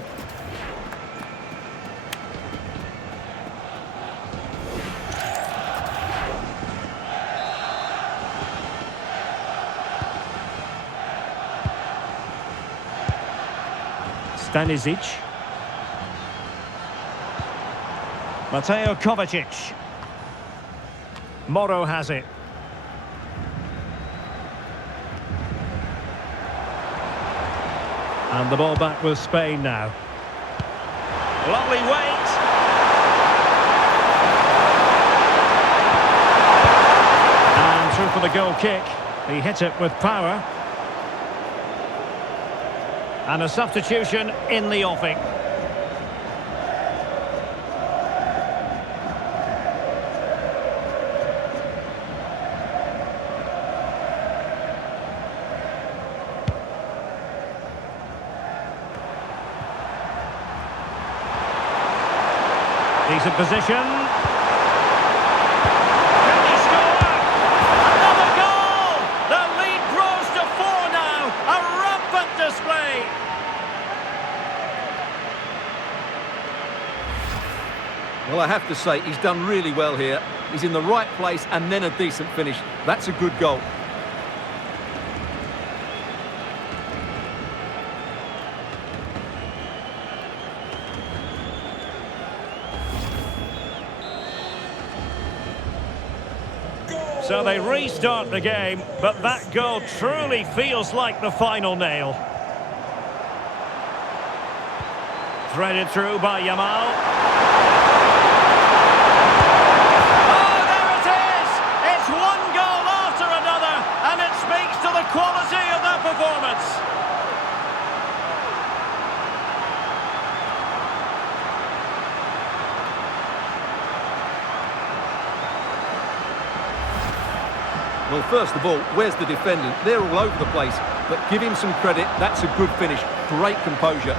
Stanisic. Mateo Kovacic. Moro has it. And the ball back with Spain now. Lovely weight. And through for the goal kick. He hit it with power. And a substitution in the offing. Decent position. Can he score? Another goal! The lead grows to 4 now. A rampant display. Well, I have to say, he's done really well here. He's in the right place and then a decent finish. That's a good goal. So they restart the game, but that goal truly feels like the final nail. Threaded through by Yamal. Oh, there it is! It's one goal after another, and it speaks to the quality of that performance. Well, first of all, where's the defending? They're all over the place, but give him some credit. That's a good finish. Great composure.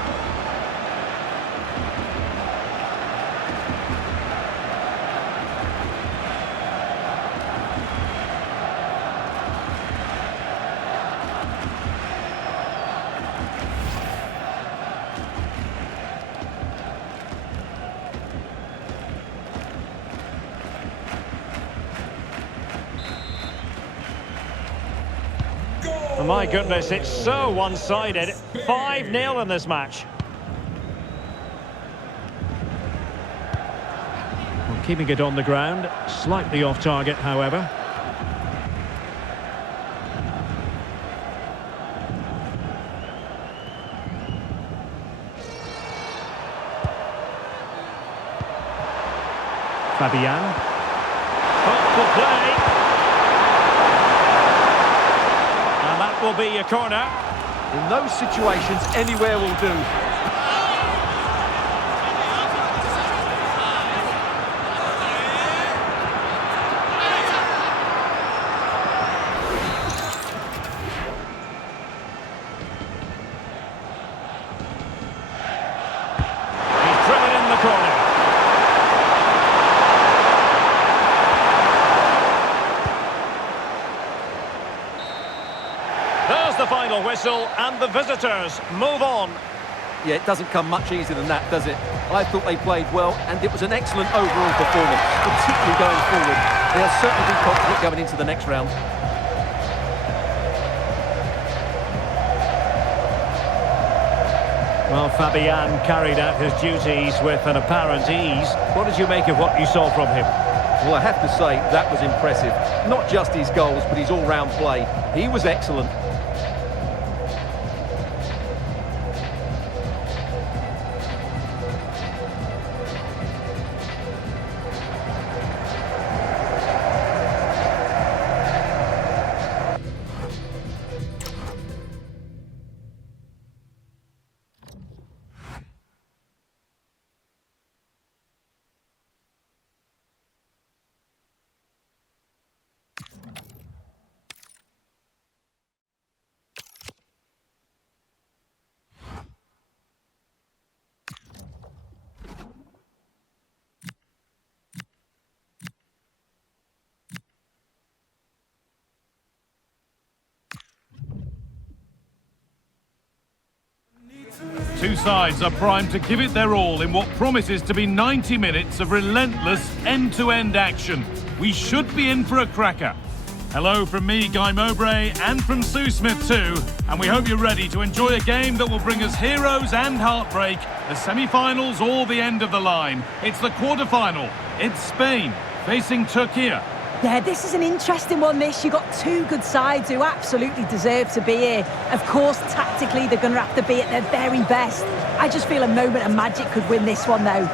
Oh my goodness, it's so one-sided. 5-0 in this match. Well, keeping it on the ground, slightly off target, however. Fabian. Thoughtful play. Will be a corner. In those situations, anywhere will do. He's driven in the corner. There's the final whistle, and the visitors move on. Yeah, it doesn't come much easier than that, does it? I thought they played well, and it was an excellent overall performance, particularly going forward. They'll certainly be confident going into the next round. Well, Fabian carried out his duties with an apparent ease. What did you make of what you saw from him? Well, I have to say, that was impressive. Not just his goals, but his all-round play. He was excellent. two sides are primed to give it their all in what promises to be 90 minutes of relentless end-to-end action. We should be in for a cracker. Hello from me, Guy Mowbray, and from Sue Smith too. And we hope you're ready to enjoy a game that will bring us heroes and heartbreak, the semi-finals or the end of the line. It's the quarter-final. It's Spain facing Turkey. Yeah, this is an interesting one, this. You've got two good sides who absolutely deserve to be here. Of course, tactically, they're going to have to be at their very best. I just feel a moment of magic could win this one, though.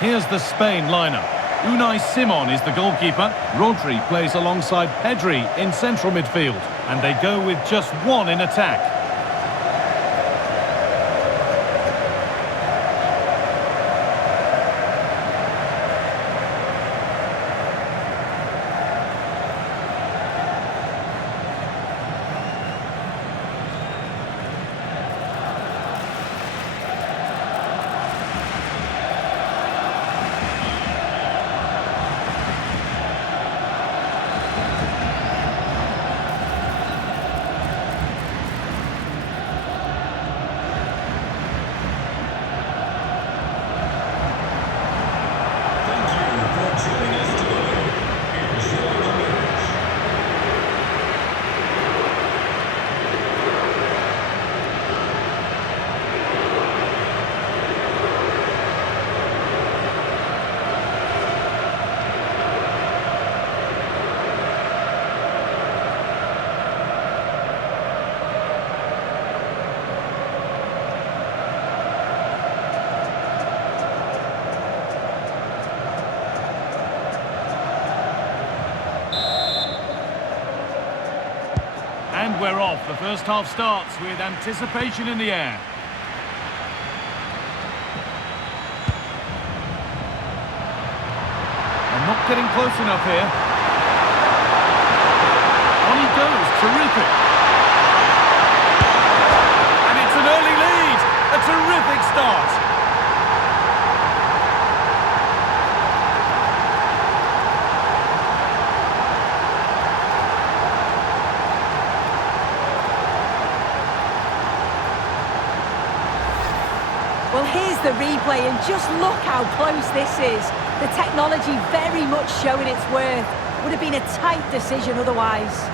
Here's the Spain lineup. Unai Simon is the goalkeeper. Rodri plays alongside Pedri in central midfield. And they go with just one in attack. And we're off. The first half starts with anticipation in the air. And not getting close enough here. On he goes, terrific. And it's an early lead. A terrific start. Well, here's the replay, and just look how close this is. The technology very much showing its worth. Would have been a tight decision otherwise.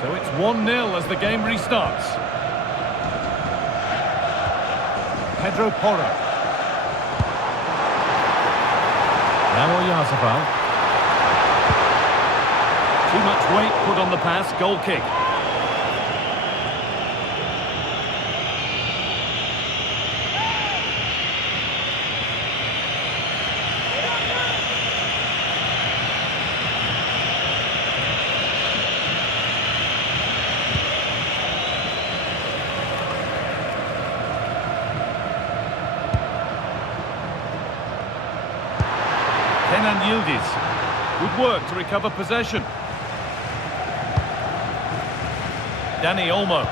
So it's 1-0 as the game restarts. Pedro Porro. Now Oyarzabal. Too much weight put on the pass, goal kick. Kenan Yildiz. Good work to recover possession. Dani Olmo.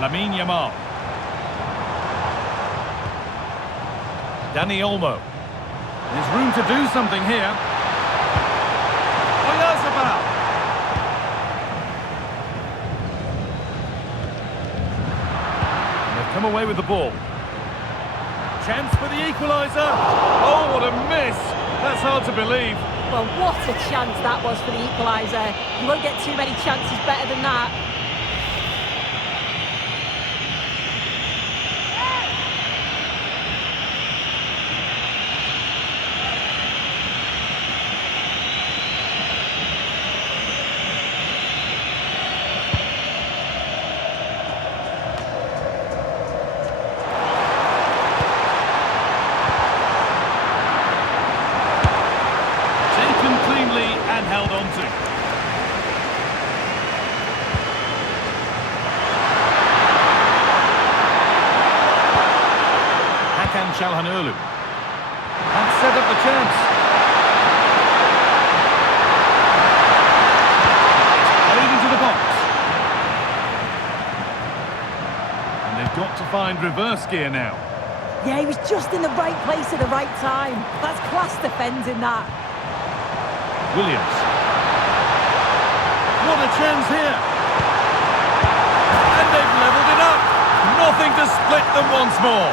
Lamine Yamal. Dani Olmo. There's room to do something here. Oyarzabal. They've come away with the ball. Chance for the equaliser. Oh, what a miss. That's hard to believe. Well, what a chance that was for the equaliser. You won't get too many chances better than that. And held on to. Hakan Çalhanoğlu. And set up the chance. Played into the box. And they've got to find reverse gear now. Yeah, he was just in the right place at the right time. That's class defending that. Williams. What a chance here. And they've levelled it up. Nothing to split them once more.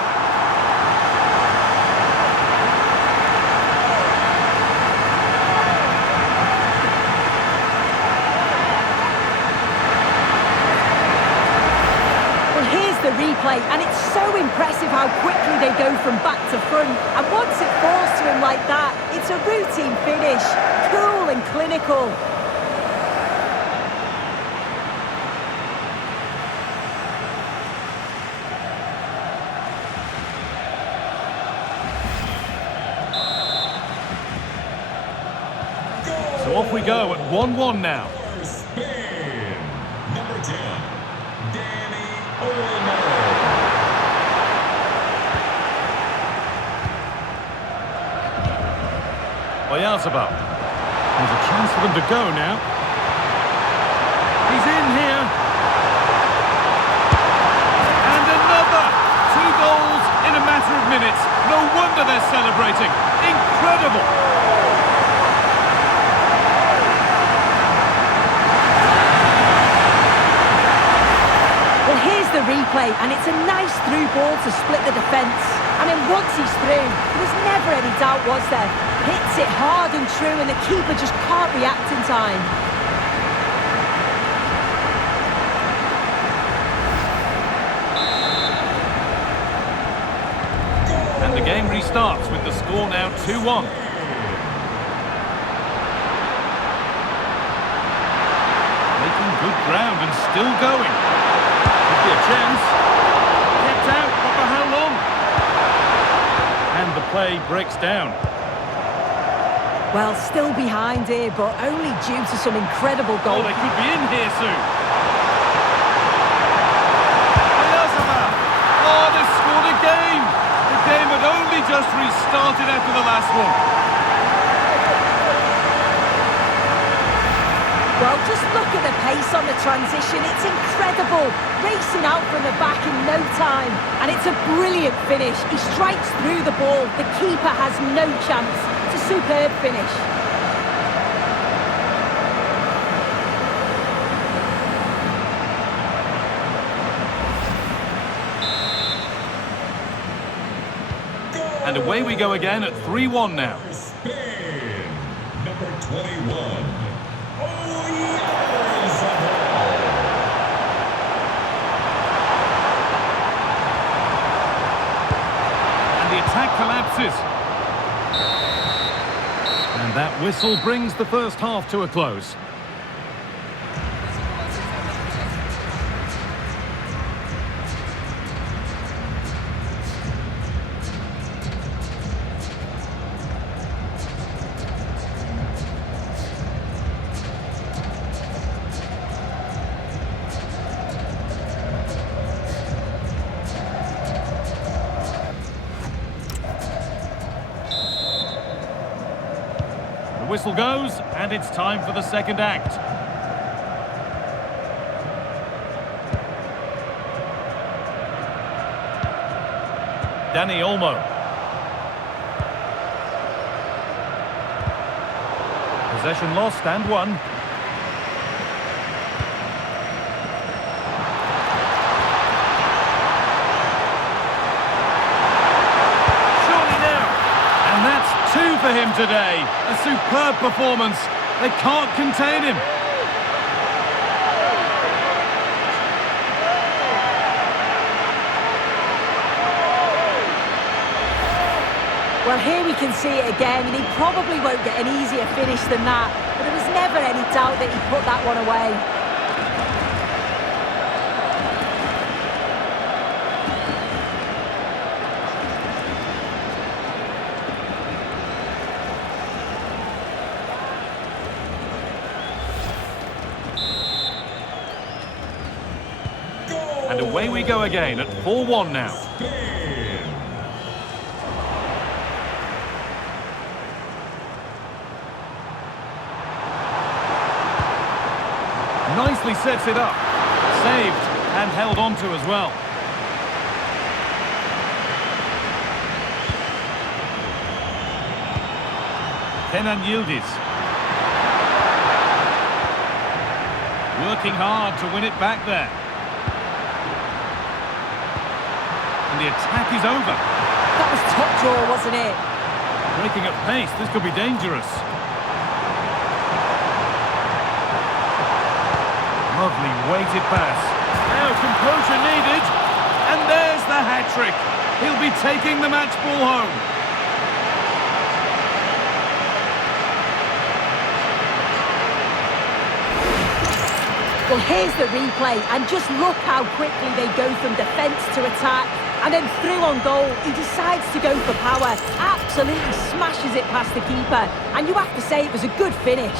Well, here's the replay, and it's so impressive how quickly they go from back to front. And once it falls to him like that, it's a routine finish. Cool and clinical. So off we go at 1-1 now. Spain, number 10, Danny Olmo. Chaiypobza. There's a chance for them to go now. He's in here. And another! 2 goals in a matter of minutes. No wonder they're celebrating. Incredible! Well, here's the replay, and it's a nice through ball to split the defence. And then once he's through, there was never any doubt, was there? Hits it hard and true, and the keeper just can't react in time. And the game restarts with the score now 2-1. Making good ground and still going. Could be a chance. Kept out, but for how long? And the play breaks down. Well, still behind here, but only due to some incredible Oh, goals. they could be in here soon. Chaiypobza. Oh, they've scored again. The game had only just restarted after the last one. Well, just look at the pace on the transition. It's incredible. Racing out from the back in no time. And it's a brilliant finish. He strikes through the ball. The keeper has no chance. It's a superb finish. And away we go again at 3-1 now. Spain, number 21, And the attack collapses. And that whistle brings the first half to a close. The whistle goes, and it's time for the second act. Dani Olmo. Possession lost and won. him today. A superb performance. They can't contain him. Well, here we can see it again, and he probably won't get an easier finish than that. But there was never any doubt that he put that one away. And away we go again at 4-1 now. Nicely sets it up. Saved and held on to as well. Kenan Yildiz. Working hard to win it back there. And the attack is over. That was top draw, wasn't it? Breaking at pace, this could be dangerous. Lovely weighted pass. Now composure needed. And there's the hat-trick. He'll be taking the match ball home. Well, here's the replay, and just look how quickly they go from defence to attack. And then through on goal, he decides to go for power. Absolutely smashes it past the keeper. And you have to say it was a good finish.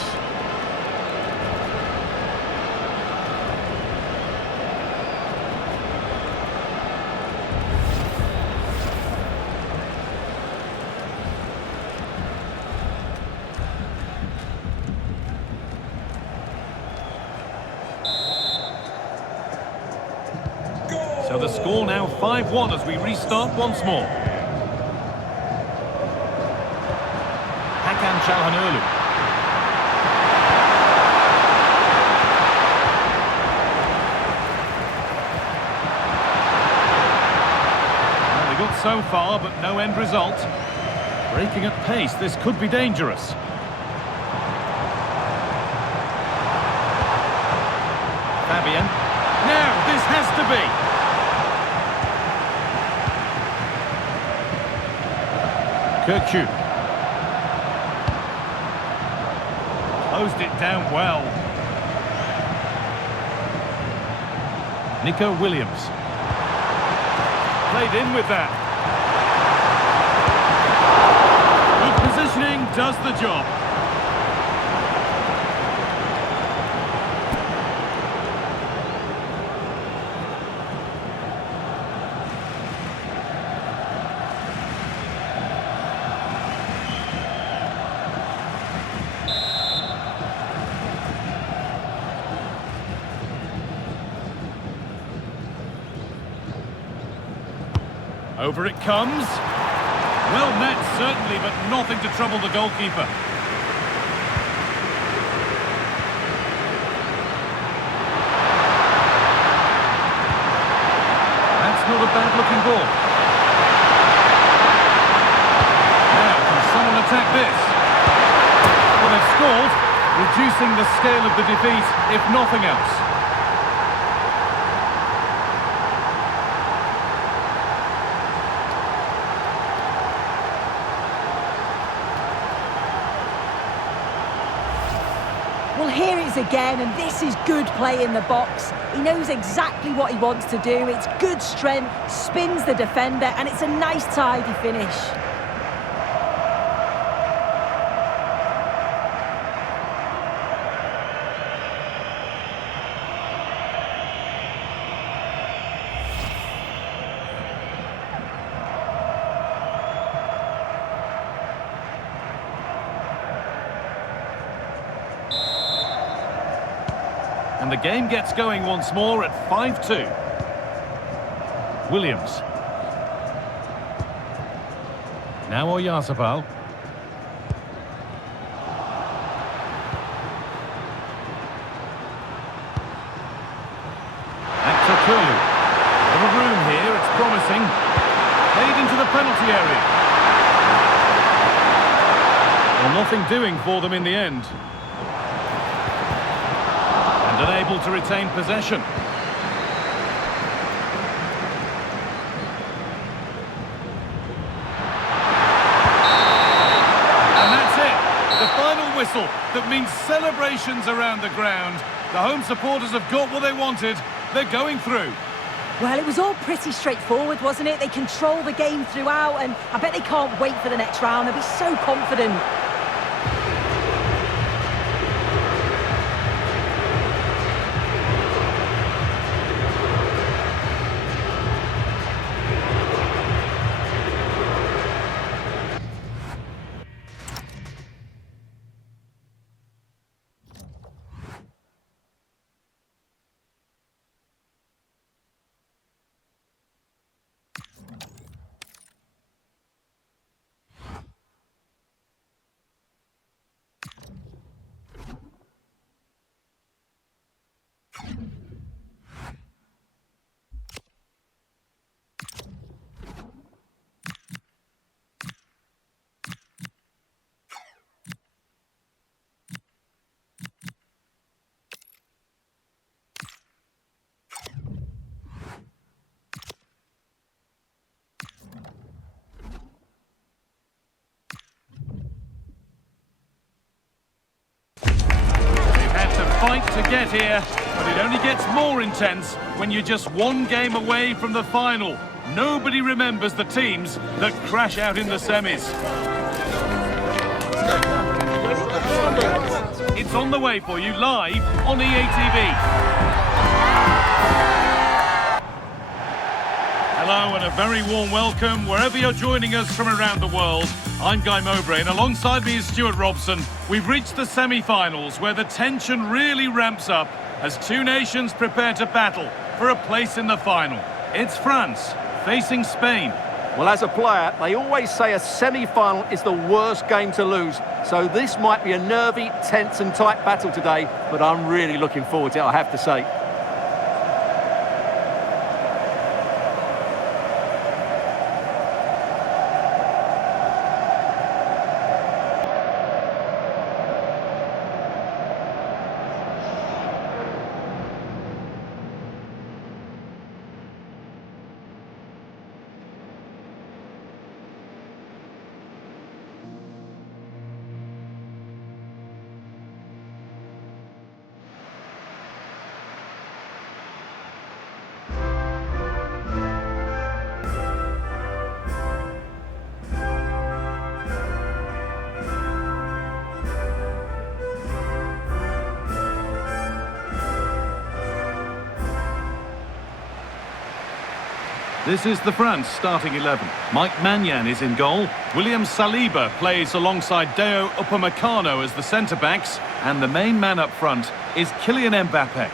So the score now 5-1 as we restart once more. Hakan Çalhanoğlu. Well, they got so far, but no end result. Breaking at pace, this could be dangerous. Fabian. Now, this has to be. Kirkçü. Closed it down well. Nico Williams. Played in with that. Good positioning does the job. Over it comes. Well met, certainly, but nothing to trouble the goalkeeper. That's not a bad-looking ball. Now, can someone attack this? Well, they've scored, reducing the scale of the defeat, if nothing else. Well, here it is again, and this is good play in the box. He knows exactly what he wants to do. It's good strength, spins the defender, and it's a nice tidy finish. And the game gets going once more at 5-2. Williams. Now Oyarzabal. Aktürkoğlu. Bit of room here, it's promising. Played into the penalty area. Well, nothing doing for them in the end. And unable to retain possession. And that's it. The final whistle that means celebrations around the ground. The home supporters have got what they wanted. They're going through. Well, it was all pretty straightforward, wasn't it? They control the game throughout, and I bet they can't wait for the next round. They'll be so confident. Fight to get here, but it only gets more intense when you're just one game away from the final. Nobody remembers the teams that crash out in the semis. It's on the way for you live on EA TV. Hello and a very warm welcome wherever you're joining us from around the world. I'm Guy Mowbray and alongside me is Stuart Robson. We've reached the semi-finals where the tension really ramps up as two nations prepare to battle for a place in the final. It's France facing Spain. Well, as a player, they always say a semi-final is the worst game to lose. So this might be a nervy, tense and tight battle today, but I'm really looking forward to it, I have to say. This is the France starting 11. Mike Maignan is in goal. William Saliba plays alongside Deo Upamecano as the centre-backs. And the main man up front is Kylian Mbappe.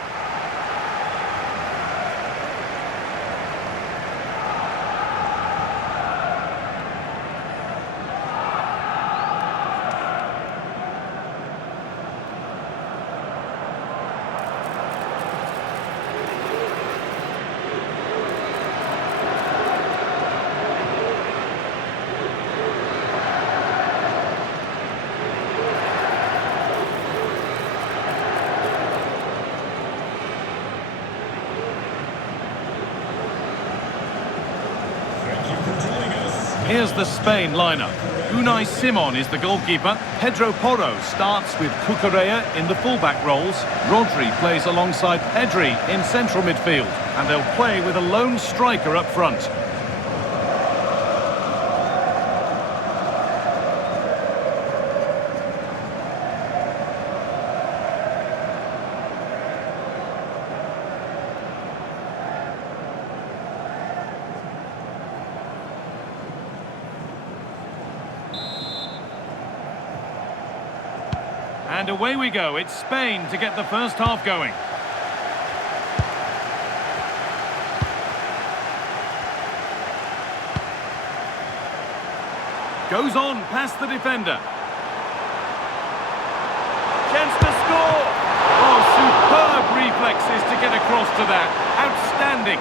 Here's the Spain lineup. Unai Simon is the goalkeeper. Pedro Porro starts with Cucurella in the fullback roles. Rodri plays alongside Pedri in central midfield. And they'll play with a lone striker up front. And away we go. It's Spain to get the first half going. Goes on past the defender. Chance to score! Oh, superb reflexes to get across to that. Outstanding.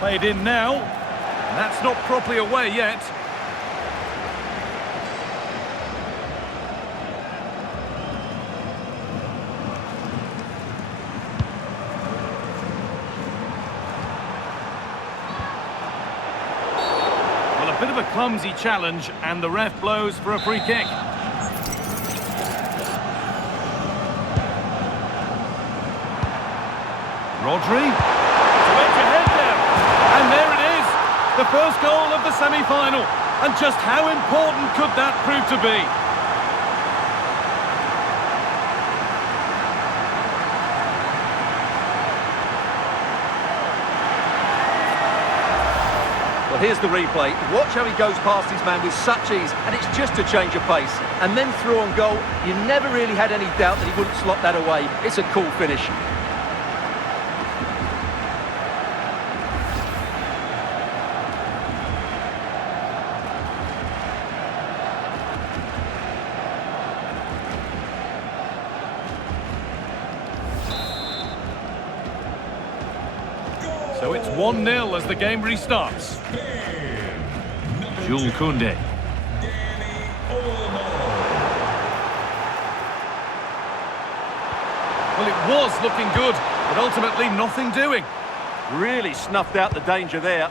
Played in now. And that's not properly away yet. Well, a bit of a clumsy challenge, and the ref blows for a free kick. Rodri, to edge ahead there, and there it is, the first goal of the semi-final, and just how important could that prove to be? Well, here's the replay. Watch how he goes past his man with such ease, and it's just a change of pace. And then through on goal, you never really had any doubt that he wouldn't slot that away. It's a cool finish. So it's 1-0 as the game restarts. Jules Koundé. Well, it was looking good, but ultimately nothing doing. Really snuffed out the danger there.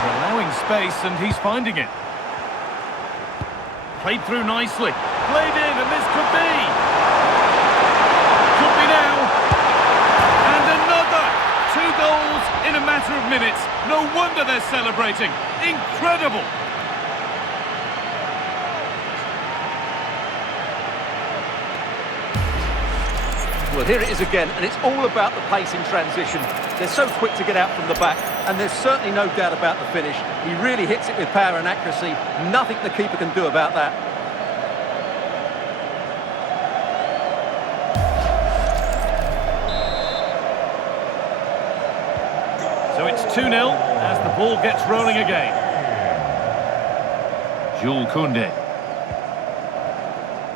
They're allowing space, and he's finding it. Played through nicely. Played in, and this could be. Could be now. And another. 2 goals in a matter of minutes. No wonder they're celebrating. Incredible. Well, here it is again, and it's all about the pace in transition. They're so quick to get out from the back, and there's certainly no doubt about the finish. He really hits it with power and accuracy. Nothing the keeper can do about that. So it's 2-0 as the ball gets rolling again. Jules Koundé.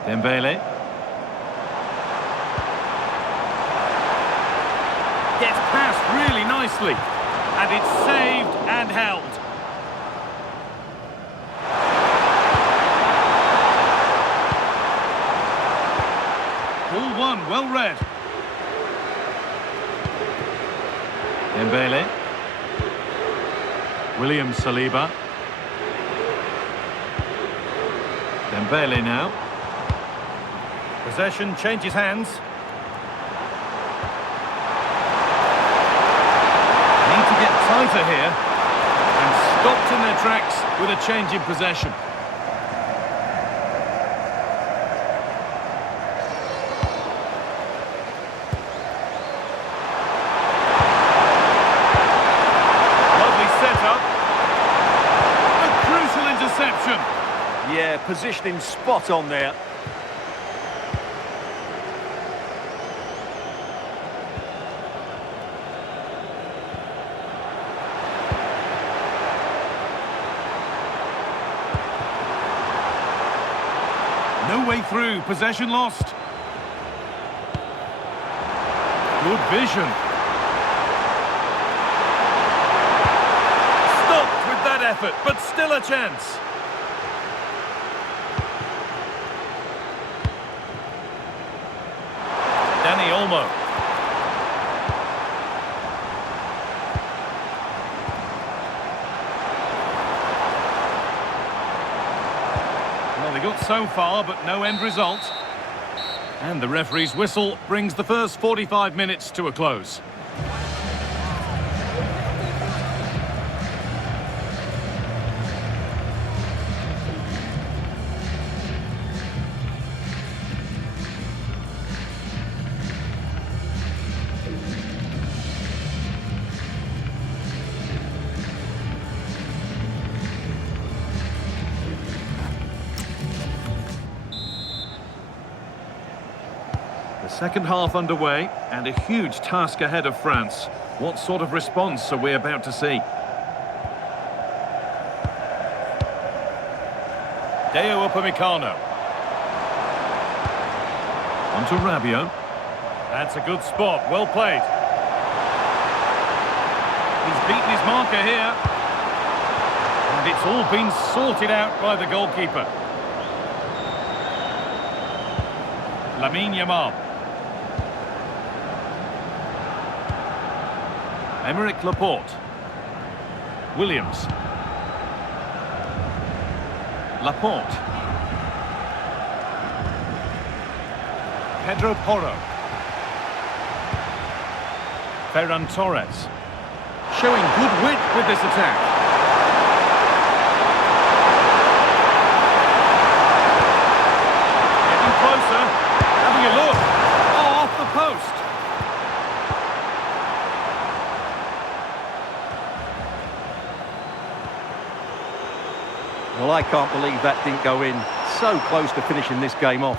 Dembele. Gets past really nicely. And it's saved and held. Ball one, well read. Dembele. William Saliba. Dembele now. Possession changes hands. Need to get tighter here. And stopped in their tracks with a change in possession. Yeah, positioning spot on there. No way through, possession lost. Good vision. Stopped with that effort, but still a chance. Danny Olmo. Well, they got so far, but no end result. And the referee's whistle brings the first 45 minutes to a close. The second half underway, and a huge task ahead of France. What sort of response are we about to see? Deo Upamecano. On to Rabiot. That's a good spot, well played. beaten his marker here. And it's all been sorted out by the goalkeeper. Lamine Yamal. Emerick Laporte. Williams. Laporte. Pedro Porro. Ferran Torres. Showing good wit with this attack. Getting closer. Having a look. Oh, off the post. Well, I can't believe that didn't go in. So close to finishing this game off.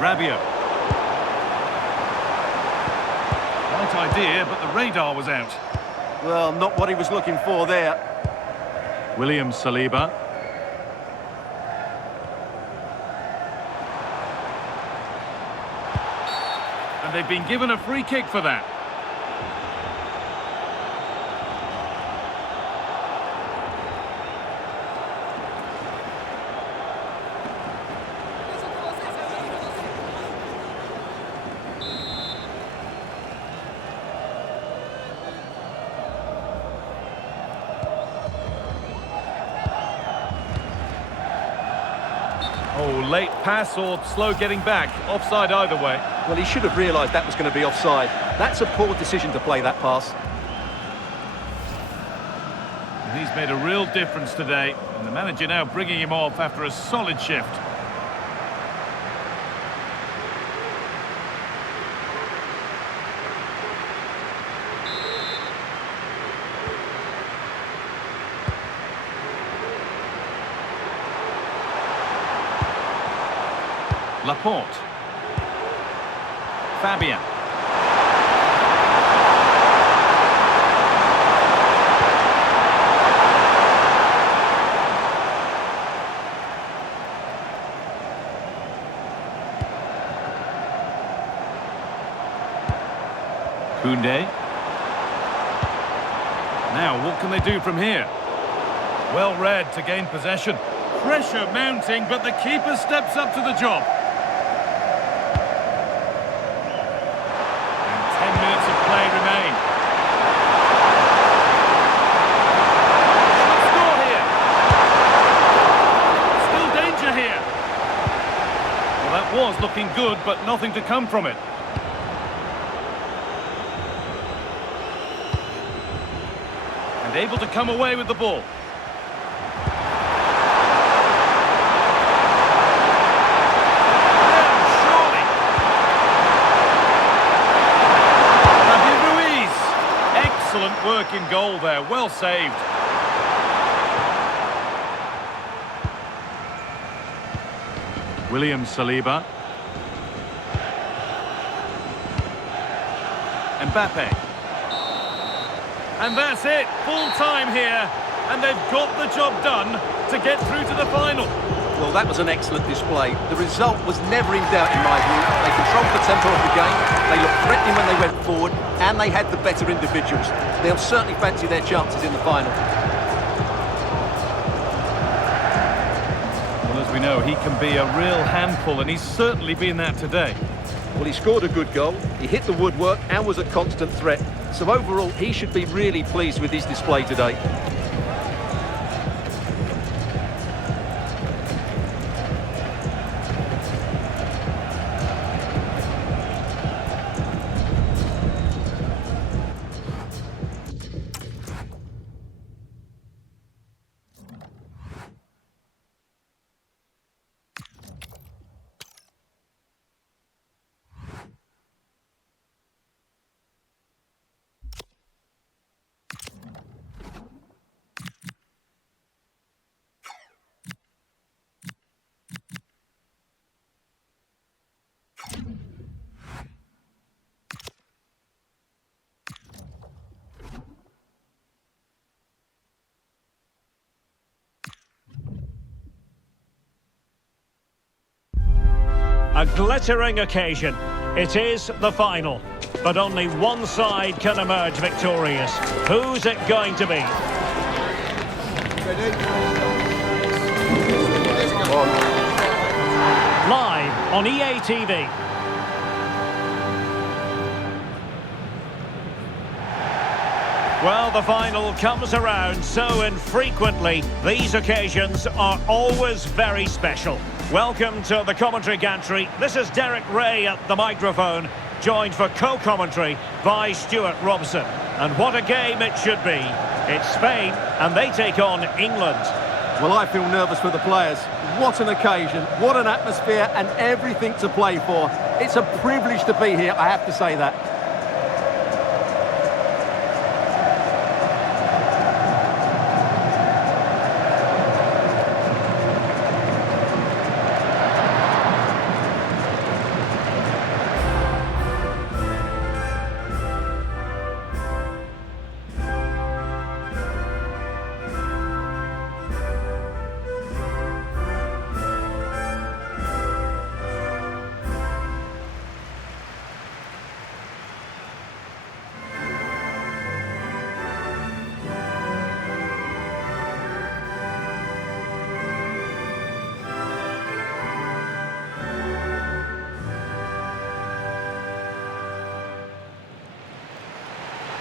Rabiot. Right idea, but the radar was out. Well, not what he was looking for there. William Saliba. And they've been given a free kick for that. Oh, late pass or slow getting back. Offside either way. Well, he should have realised that was going to be offside. That's a poor decision to play that pass. And he's made a real difference today. And the manager now bringing him off after a solid shift. Laporte. Fabian. Koundé. Now, what can they do from here? Well read to gain possession. Pressure mounting, but the keeper steps up to the job. Play remain. Should score here. Still danger here. Well, that was looking good, but nothing to come from it. And able to come away with the ball. Excellent work in goal there, well saved. William Saliba. Mbappe. And that's it, full time here. And they've got the job done to get through to the final. Well, that was an excellent display. The result was never in doubt in my view. They controlled the tempo of the game, they looked threatening when they went forward, and they had the better individuals. They'll certainly fancy their chances in the final. Well, as we know, he can be a real handful, and he's certainly been that today. Well, he scored a good goal, he hit the woodwork and was a constant threat. So overall, he should be really pleased with his display today. A glittering occasion. It is the final. but only one side can emerge victorious. Who's it going to be? Live on EA TV. Well, the final comes around so infrequently. These occasions are always very special. Welcome to the commentary gantry. This is Derek Ray at the microphone, joined for co-commentary by Stuart Robson. And what a game it should be. It's Spain, and they take on England. Well, I feel nervous for the players. What an occasion, what an atmosphere, and everything to play for. It's a privilege to be here, I have to say that.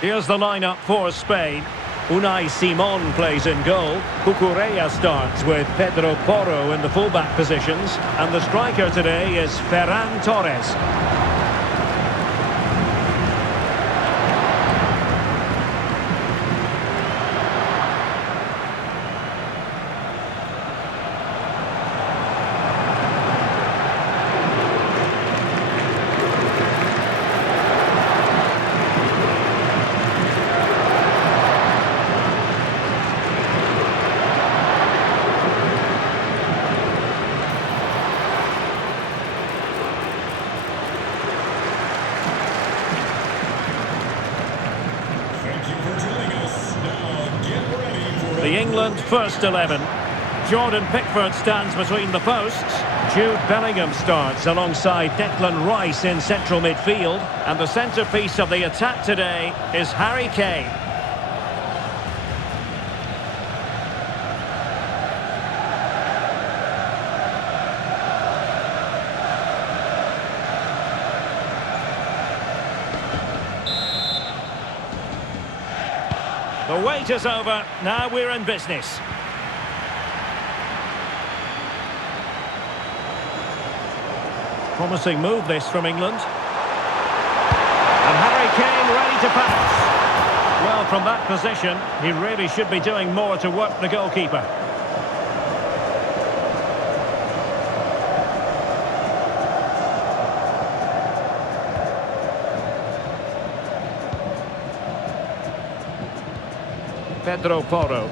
Here's the lineup for Spain. Unai Simon plays in goal. Cucurella starts with Pedro Porro in the fullback positions. And the striker today is Ferran Torres. The England first 11. Jordan Pickford stands between the posts. Jude Bellingham starts alongside Declan Rice in central midfield. And the centrepiece of the attack today is Harry Kane. The wait is over, now we're in business. Promising move this from England. And Harry Kane ready to pass. Well, from that position, he really should be doing more to work the goalkeeper. Pedro Porro.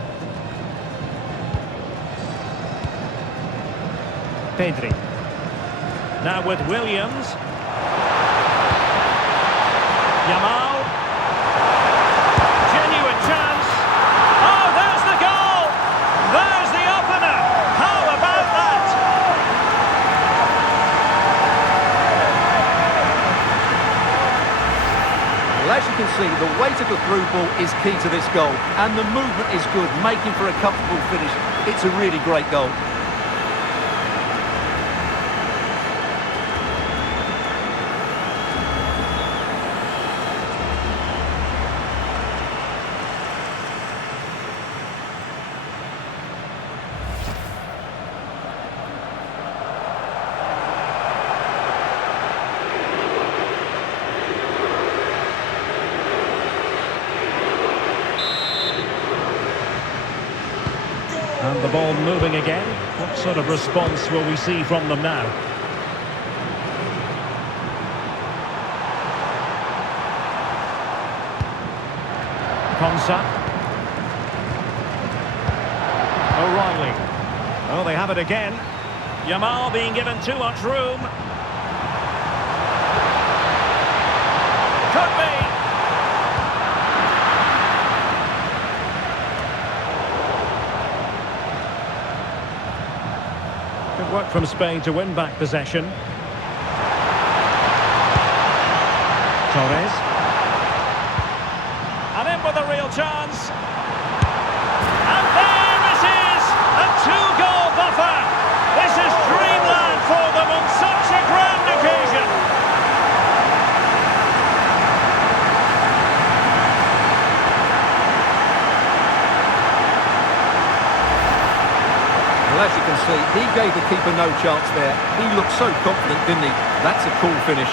Pedri. Now with Williams. Yamal. Genuine chance. Oh, there's the goal! There's the opener! How about that? Well, as you can see, the weight of the through ball is key to this goal. And the movement is good, making for a comfortable finish. It's a really great goal. And the ball moving again. What sort of response will we see from them now? Konsa. O'Reilly. Oh, they have it again. Yamal being given too much room. Could be. Good work from Spain to win back possession. Torres. And in with a real chance. And there it is! A two-goal buffer! This is dreamland for them on such a grand occasion! Well, as you can see, he gave the keeper no chance there. He looked so confident, didn't he? That's a cool finish.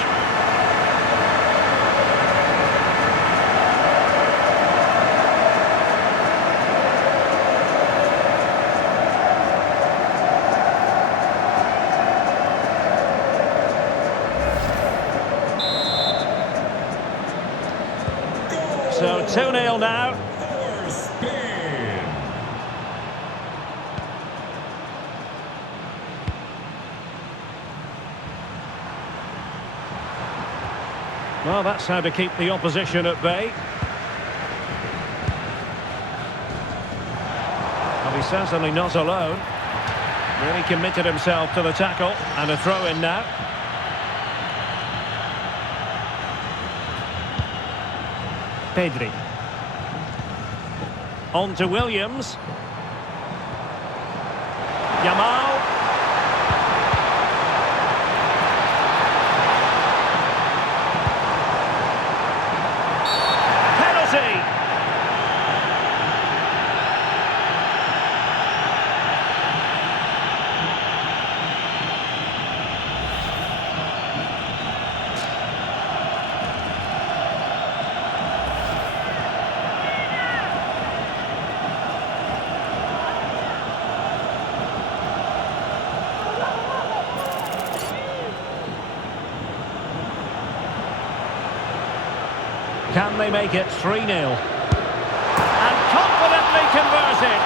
So 2-0 now. For Spain. Well, that's how to keep the opposition at bay. Well, he's certainly not alone. Really committed himself to the tackle. And a throw-in now. Pedri. On to Williams. Yamal. Penalty. Can they make it 3-0? And confidently converted.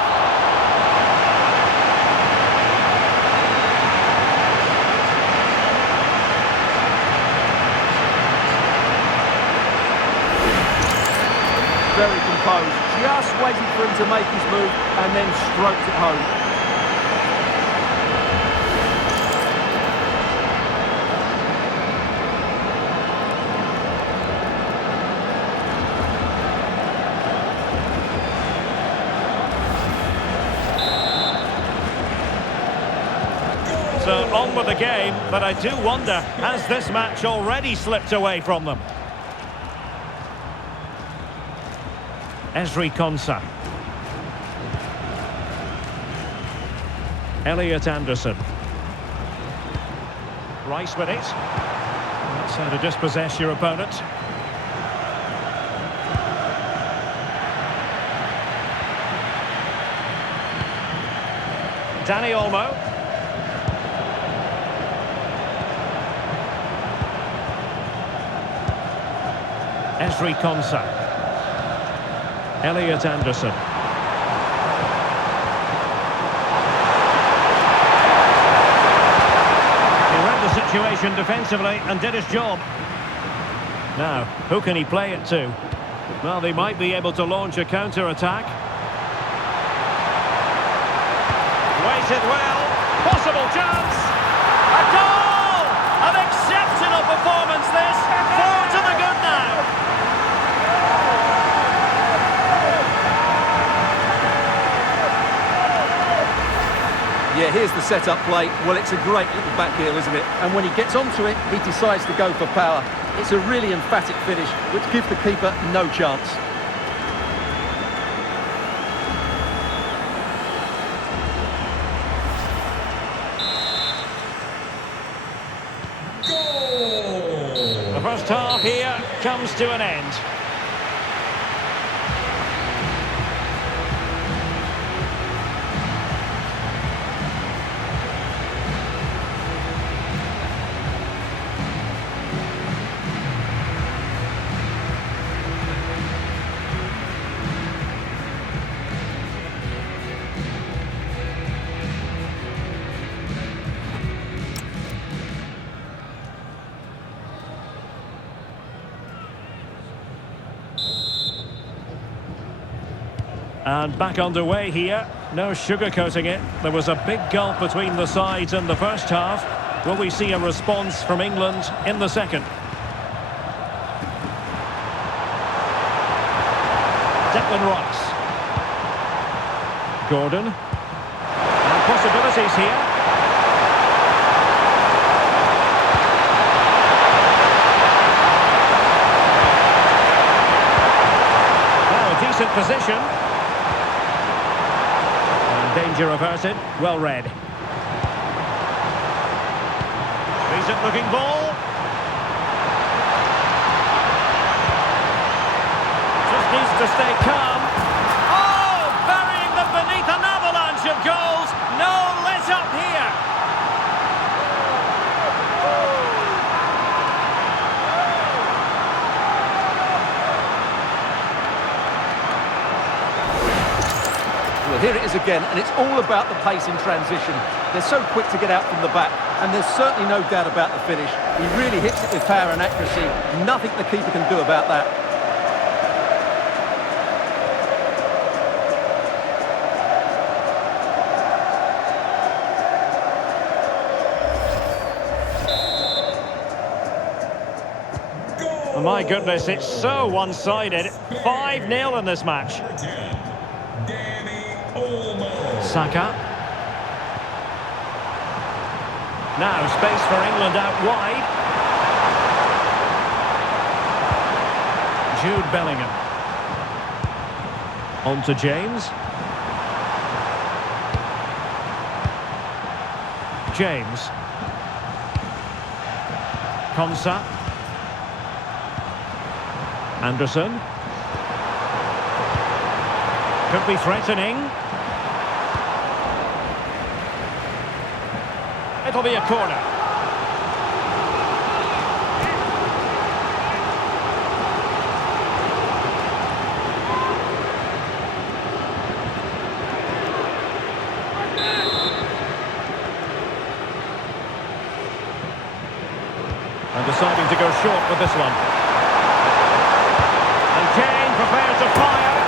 Very composed. Just waited for him to make his move and then stroked it home. So on with the game, but I do wonder, has this match already slipped away from them? Ezri Konsa. Elliot Anderson. Rice with it. That's how to dispossess your opponent. Dani Olmo. Ezri Konsa. Elliot Anderson. He read the situation defensively and did his job. Now, who can he play it to? Well, they might be able to launch a counter-attack. Waited well. Possible chance. A goal! An exceptional performance this. 4 to the good now. Yeah, here's the set-up play. Well, it's a great little back heel, isn't it? And when he gets onto it, he decides to go for power. It's a really emphatic finish, which gives the keeper no chance. Goal! The first half here comes to an end. And back underway here. No sugarcoating it. There was a big gulf between the sides in the first half. Will we see a response from England in the second? Declan Rice. Gordon. And possibilities here. Oh, a decent position. And danger averted. Well read. Decent looking ball. Just needs to stay calm. Oh, burying them beneath an avalanche of goals. No let up here. Well, here it is again, and it's all about the pace in transition. They're so quick to get out from the back, and there's certainly no doubt about the finish. He really hits it with power and accuracy. Nothing the keeper can do about that. Oh, my goodness, it's so one-sided. 5-0 in this match. Saka. Now space for England out wide. Jude Bellingham. On to James. James. Konsa. Anderson. Could be threatening. It'll be a corner. And deciding to go short with this one. And Kane prepared to fire.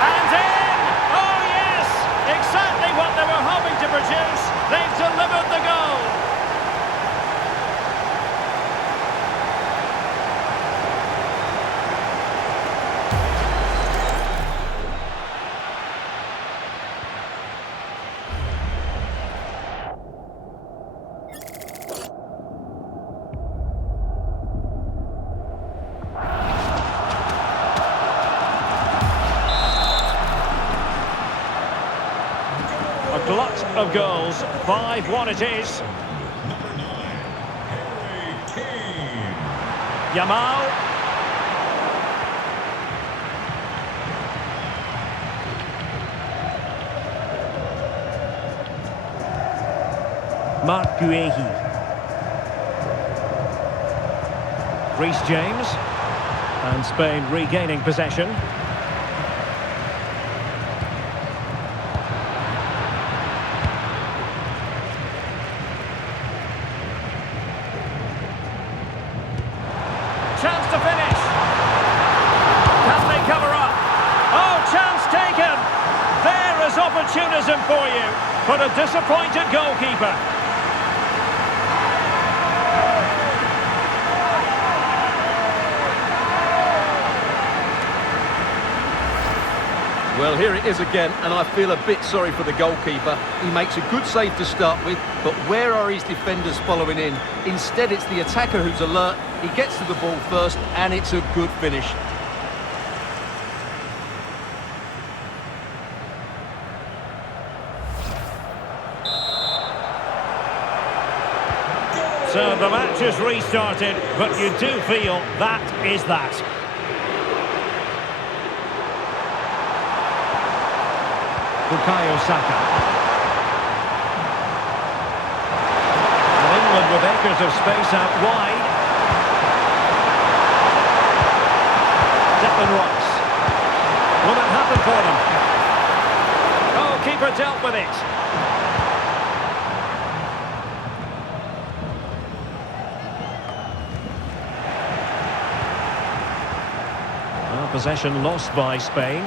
And in! Oh yes! Exactly what they were hoping to produce. They've delivered the goal. A glut of goals. 5-1 it is. Number 9, Harry Kane. Yamal. Mark Guehi. Reece James. And Spain regaining possession. Chance to finish. Can they cover up? Oh, chance taken. There is opportunism for you, but a disappointed goalkeeper. Well, here it is again, and I feel a bit sorry for the goalkeeper. He makes a good save to start with, but where are his defenders following in? Instead, it's the attacker who's alert. He gets to the ball first, and it's a good finish. So the match is restarted, but you do feel that is that. Bukayo Saka. And England with acres of space out wide. Declan Rice. Will it happen for them? Oh, keeper dealt with it. Well, possession lost by Spain.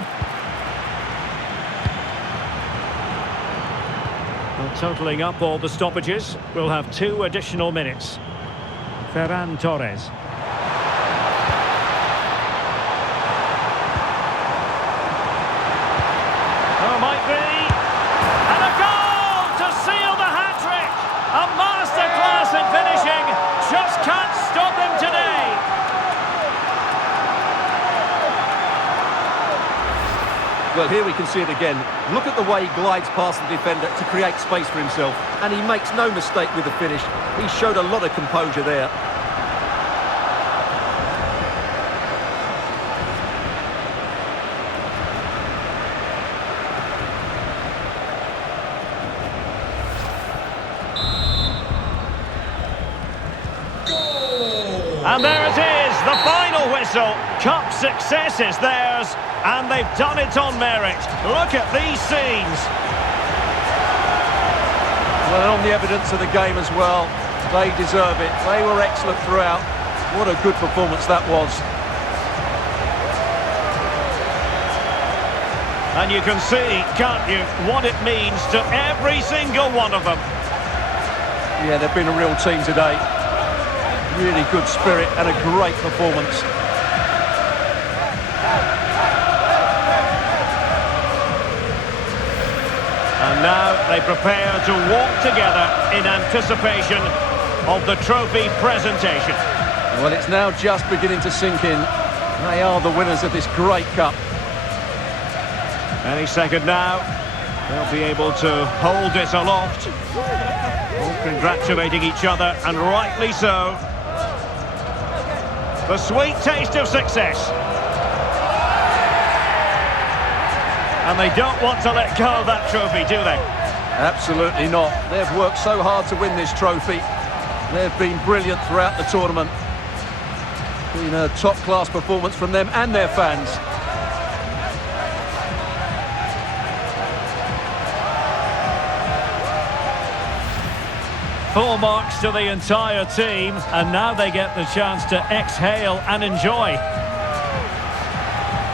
Totalling up all the stoppages, we'll have 2 additional minutes. Ferran Torres. can't stop him today. Well, here we can see it again. Look at the way he glides past the defender to create space for himself. And he makes no mistake with the finish. He showed a lot of composure there. And there it is, the final whistle. Cup success is theirs, and they've done it on merit. Look at these scenes. Well, and on the evidence of the game as well, they deserve it. They were excellent throughout. What a good performance that was. And you can see, can't you, what it means to every single one of them. Yeah, they've been a real team today. Really good spirit and a great performance. And now they prepare to walk together in anticipation of the trophy presentation. Well, it's now just beginning to sink in. They are the winners of this great cup. Any second now, they'll be able to hold it aloft. All congratulating each other, and rightly so. The sweet taste of success. And they don't want to let go of that trophy, do they? Absolutely not. They've worked so hard to win this trophy. They've been brilliant throughout the tournament. Been a top-class performance from them and their fans. Full marks to the entire team, and now they get the chance to exhale and enjoy.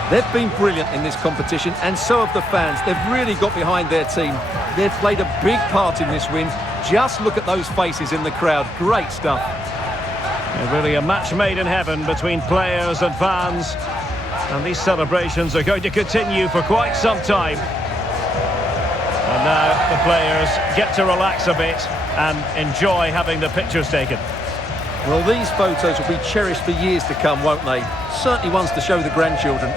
They've been brilliant in this competition, and so have the fans. They've really got behind their team. They've played a big part in this win. Just look at those faces in the crowd. Great stuff. Really a match made in heaven between players and fans. And these celebrations are going to continue for quite some time. And now the players get to relax a bit and enjoy having the pictures taken. Well, these photos will be cherished for years to come, won't they? Certainly ones to show the grandchildren.